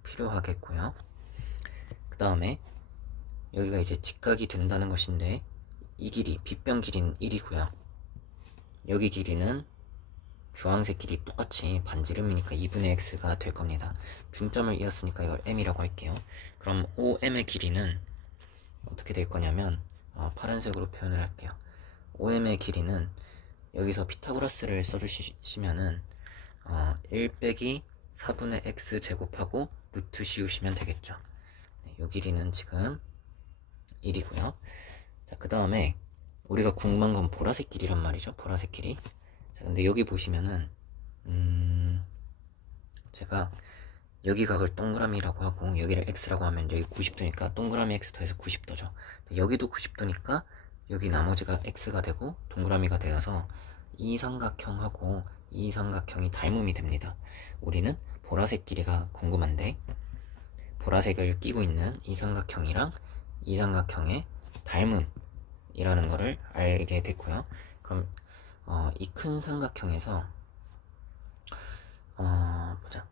필요하겠고요. 그 다음에 여기가 이제 직각이 된다는 것인데 이 길이, 빗변 길이는 1이고요. 여기 길이는 주황색 길이 똑같이 반지름이니까 2분의 x가 될 겁니다. 중점을 이었으니까 이걸 m이라고 할게요. 그럼 OM의 길이는 어떻게 될 거냐면 파란색으로 표현을 할게요. OM의 길이는 여기서 피타고라스를 써주시면은 1 빼기 4분의 x 제곱하고 루트 씌우시면 되겠죠. 네, 이 길이는 지금 1이고요. 자, 그 다음에 우리가 궁금한 건 보라색 길이란 말이죠. 보라색 길이. 자, 근데 여기 보시면은 제가 여기 각을 동그라미라고 하고 여기를 x라고 하면 여기 90도니까 동그라미 x 더해서 90도죠. 여기도 90도니까 여기 나머지가 x가 되고 동그라미가 되어서 이 삼각형하고 이 삼각형이 닮음이 됩니다. 우리는 보라색 길이가 궁금한데 보라색을 끼고 있는 이 삼각형이랑 이 삼각형의 닮음이라는 거를 알게 됐고요. 그럼 이 큰 삼각형에서 보자.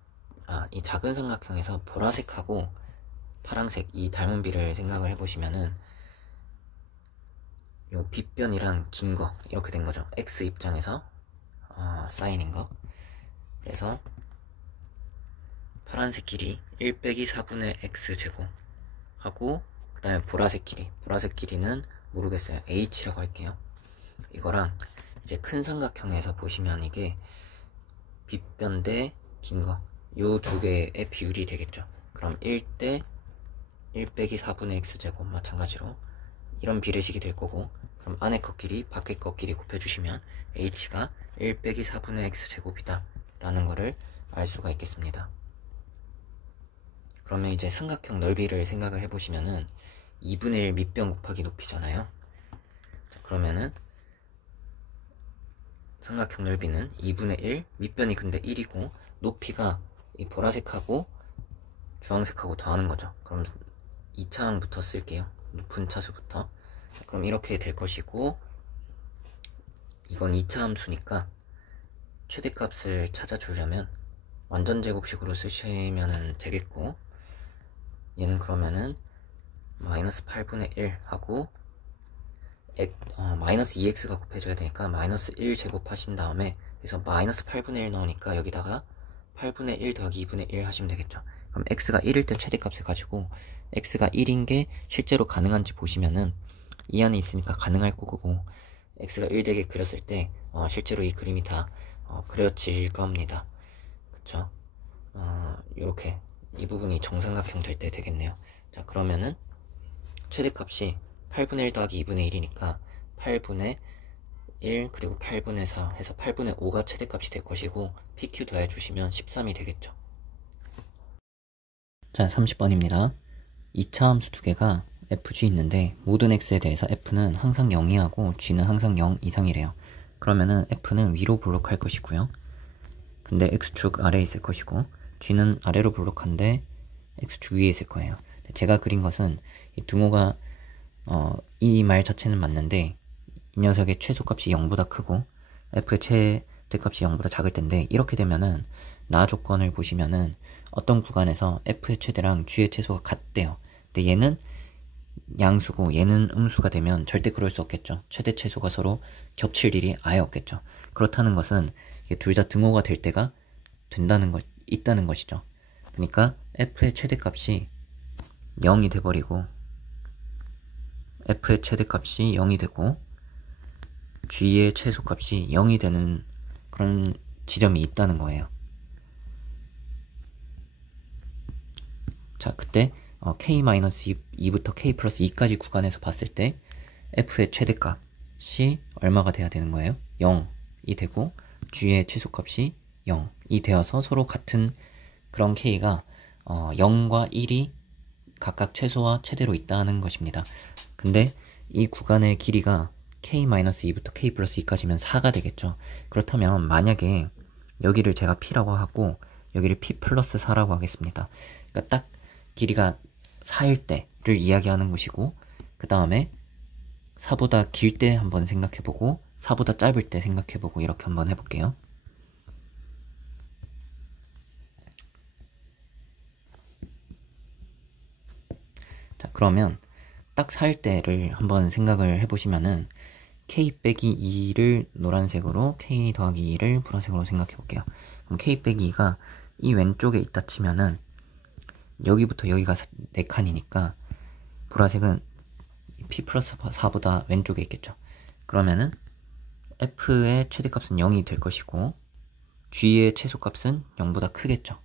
이 작은 삼각형에서 보라색하고 파란색 이 닮은비를 생각을 해보시면은 요 빗변이랑 긴 거 이렇게 된 거죠. x 입장에서 사인인 거. 그래서 파란색 길이 1 빼기 4분의 x 제곱 하고 그 다음에 보라색 길이는 모르겠어요. h라고 할게요. 이거랑 이제 큰 삼각형에서 보시면 이게 빗변 대 긴 거 요 두 개의 비율이 되겠죠. 그럼 1대 1 빼기 4분의 x 제곱 마찬가지로 이런 비례식이 될 거고, 그럼 안에 것 길이 밖에 것 길이 곱해주시면 h가 1 빼기 4분의 x 제곱이다 라는 거를 알 수가 있겠습니다. 그러면 이제 삼각형 넓이를 생각을 해보시면은 2분의 1 밑변 곱하기 높이잖아요. 그러면은 삼각형 넓이는 2분의 1, 밑변이 근데 1이고 높이가 이 보라색하고 주황색하고 더하는 거죠. 그럼 2차항부터 쓸게요. 높은 차수부터. 그럼 이렇게 될 것이고, 이건 2차 함수니까 최대값을 찾아주려면 완전 제곱식으로 쓰시면 되겠고, 얘는 그러면은 마이너스 8분의 1 하고 마이너스 2x가 곱해줘야 되니까 마이너스 1 제곱하신 다음에 여기서 마이너스 8분의 1 나오니까 여기다가 8분의 1 더하기 2분의 1 하시면 되겠죠. 그럼 x가 1일 때 최대값을 가지고 x가 1인 게 실제로 가능한지 보시면은 이 안에 있으니까 가능할 거고, x가 1 되게 그렸을 때 실제로 이 그림이 다 그려질 겁니다. 그쵸? 요렇게 이 부분이 정삼각형 될 때 되겠네요. 자, 그러면은 최대값이 8분의 1 더하기 2분의 1이니까 8분의 1 그리고 8분의 4 해서 8분의 5가 최대값이 될 것이고 PQ 더해주시면 13이 되겠죠. 자, 30번입니다. 2차 함수 두 개가 fg 있는데 모든 x에 대해서 f는 항상 0이하고 g는 항상 0 이상이래요. 그러면은 f는 위로 블록할 것이고요. 근데 x축 아래에 있을 것이고 g는 아래로 블록한데 x축 위에 있을 거예요. 제가 그린 것은 이 등호가 이 말 자체는 맞는데 이 녀석의 최소값이 0보다 크고 f의 최대값이 0보다 작을 텐데, 이렇게 되면은 나 조건을 보시면은 어떤 구간에서 f의 최대랑 g의 최소가 같대요. 근데 얘는 양수고 얘는 음수가 되면 절대 그럴 수 없겠죠. 최대 최소가 서로 겹칠 일이 아예 없겠죠. 그렇다는 것은 둘 다 등호가 될 때가 있다는 것이죠. 그러니까 f의 최대값이 0이 돼버리고 f의 최대값이 0이 되고 g의 최소값이 0이 되는 그런 지점이 있다는 거예요. 자, 그때 k-2부터 k 플러스 2까지 구간에서 봤을 때 f의 최대값이 얼마가 돼야 되는 거예요? 0이 되고 g의 최소값이 0이 되어서 서로 같은 그런 k가 0과 1이 각각 최소와 최대로 있다는 것입니다. 근데 이 구간의 길이가 k-2부터 k 플러스 2까지면 4가 되겠죠. 그렇다면 만약에 여기를 제가 p라고 하고 여기를 p 플러스 4라고 하겠습니다. 그러니까 딱 길이가 4일 때를 이야기하는 것이고, 그 다음에 4보다 길 때 한번 생각해보고 4보다 짧을 때 생각해보고 이렇게 한번 해볼게요. 자, 그러면 딱 4일 때를 한번 생각을 해보시면은 k 빼기 2를 노란색으로, k 더하기 2를 보라색으로 생각해볼게요. 그럼 k 빼기 2가 이 왼쪽에 있다 치면은 여기부터 여기가 4칸이니까 보라색은 p 플러스 4보다 왼쪽에 있겠죠. 그러면은 f의 최대값은 0이 될 것이고 g의 최소값은 0보다 크겠죠.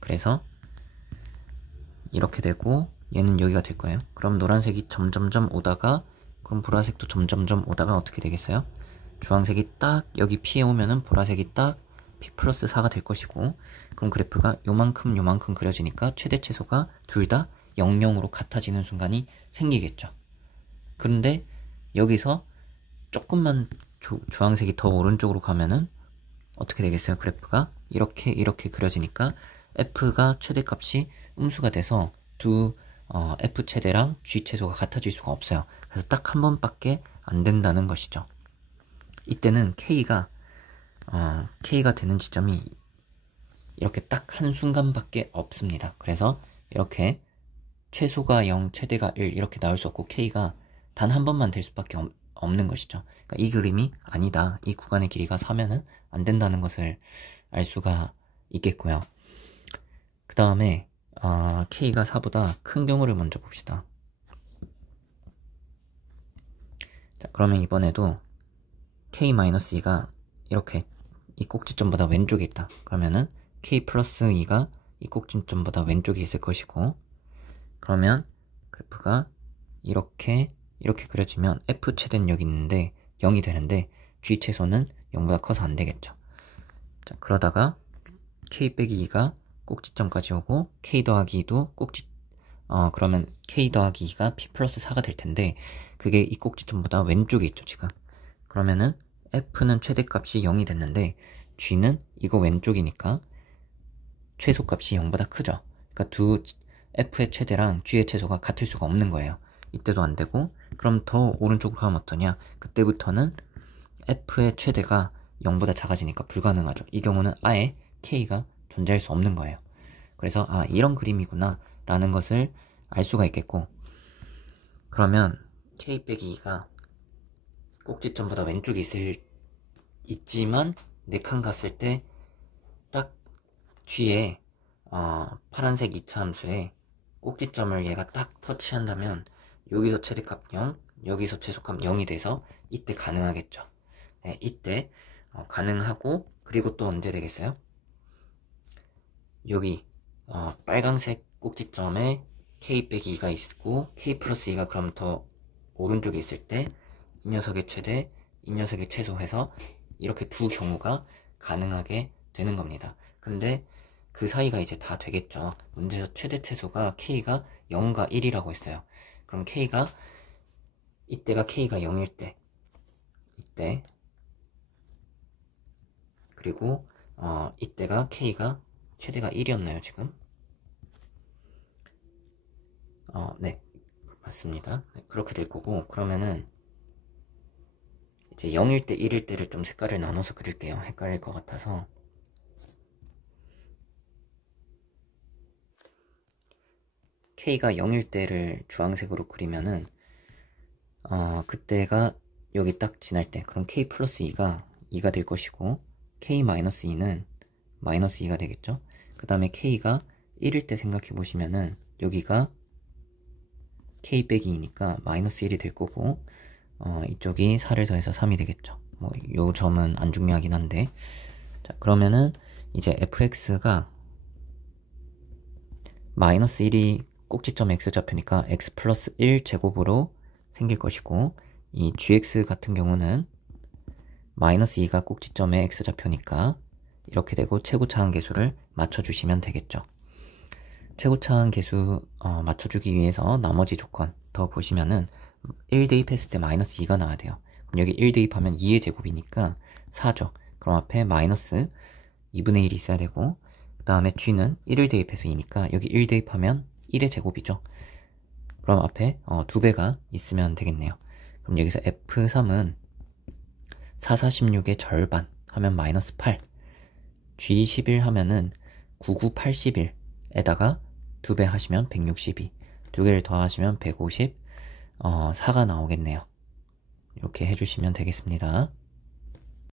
그래서 이렇게 되고 얘는 여기가 될 거예요. 그럼 노란색이 점점점 오다가, 그럼 보라색도 점점점 오다가 어떻게 되겠어요? 주황색이 딱 여기 P에 오면은 보라색이 딱 P 플러스 4가 될 것이고, 그럼 그래프가 요만큼 그려지니까 최대 최소가 둘 다 00으로 같아지는 순간이 생기겠죠. 그런데 여기서 조금만 주황색이 더 오른쪽으로 가면은 어떻게 되겠어요? 그래프가 이렇게 그려지니까 f가 최대값이 음수가 돼서 f 최대랑 g 최소가 같아질 수가 없어요. 그래서 딱 한 번밖에 안 된다는 것이죠. 이때는 k가 되는 지점이 이렇게 딱 한 순간밖에 없습니다. 그래서 이렇게 최소가 0, 최대가 1 이렇게 나올 수 없고 k가 단 한 번만 될 수밖에 없는 것이죠. 그러니까 이 그림이 아니다, 이 구간의 길이가 4면은 안 된다는 것을 알 수가 있겠고요. 그 다음에 k가 4보다 큰 경우를 먼저 봅시다. 자, 그러면 이번에도 k-2가 이렇게 이 꼭지점보다 왼쪽에 있다. 그러면은 k 플러스 2가 이 꼭지점보다 왼쪽에 있을 것이고, 그러면 그래프가 이렇게 그려지면 f 최대는 여기 있는데 0이 되는데 g 최소는 0보다 커서 안 되겠죠. 자, 그러다가 k 빼기 2가 꼭지점까지 오고 k 더하기 2도 그러면 k 더하기 2가 p 플러스 4가 될 텐데 그게 이 꼭지점보다 왼쪽에 있죠, 지금. 그러면은 f는 최대값이 0이 됐는데 g는 이거 왼쪽이니까 최소값이 0보다 크죠. 그러니까 f의 최대랑 g의 최소가 같을 수가 없는 거예요. 이때도 안 되고, 그럼 더 오른쪽으로 가면 어떠냐? 그때부터는 f의 최대가 0보다 작아지니까 불가능하죠. 이 경우는 아예 k가 존재할 수 없는 거예요. 그래서 이런 그림이구나 라는 것을 알 수가 있겠고, 그러면 k 빼기 2가 꼭지점보다 왼쪽에 있지만 4칸 갔을 때 딱 g에 파란색 2차 함수에 꼭지점을 얘가 딱 터치한다면 여기서 최대값 0, 여기서 최소값 0이 돼서 이때 가능하겠죠. 네, 이때 가능하고, 그리고 또 언제 되겠어요? 여기 빨강색 꼭지점에 k 빼기 2가 있고 k 플러스 2가 그럼 더 오른쪽에 있을 때 이 녀석의 최대, 이 녀석의 최소 해서 이렇게 두 경우가 가능하게 되는 겁니다. 근데 그 사이가 이제 다 되겠죠. 문제에서 최대 최소가 k가 0과 1이라고 했어요. 그럼 이때가 k가 0일 때, 이때, 그리고 이때가 k가 최대가 1이었나요, 지금? 네. 맞습니다. 네, 그렇게 될 거고, 그러면은 이제 0일 때 1일 때를 좀 색깔을 나눠서 그릴게요. 헷갈릴 것 같아서. K가 0일 때를 주황색으로 그리면은 그때가 여기 딱 지날 때, 그럼 K 플러스 2가 2가 될 것이고, K 마이너스 2는 마이너스 2가 되겠죠. 그 다음에 K가 1일 때 생각해 보시면은 여기가 K 빼기 2니까 마이너스 1이 될 거고, 이쪽이 4를 더해서 3이 되겠죠. 뭐 요 점은 안 중요하긴 한데, 자 그러면은 이제 fx가 마이너스 1이 꼭지점 x좌표니까 x 플러스 1 제곱으로 생길 것이고, 이 gx 같은 경우는 마이너스 2가 꼭지점의 x좌표니까 이렇게 되고, 최고차항 계수를 맞춰주시면 되겠죠. 최고차항 계수 맞춰주기 위해서 나머지 조건 더 보시면은 1 대입했을 때 마이너스 2가 나와야 돼요. 그럼 여기 1 대입하면 2의 제곱이니까 4죠. 그럼 앞에 마이너스 2분의 1이 있어야 되고, 그 다음에 g는 1을 대입해서 2니까 여기 1 대입하면 1의 제곱이죠. 그럼 앞에 2배가 있으면 되겠네요. 그럼 여기서 f3은 4, 4, 16의 절반 하면 마이너스 8, g11 하면은 9, 9, 81에다가 2배 하시면 162, 2개를 더하시면 150, 4가 나오겠네요. 이렇게 해주시면 되겠습니다.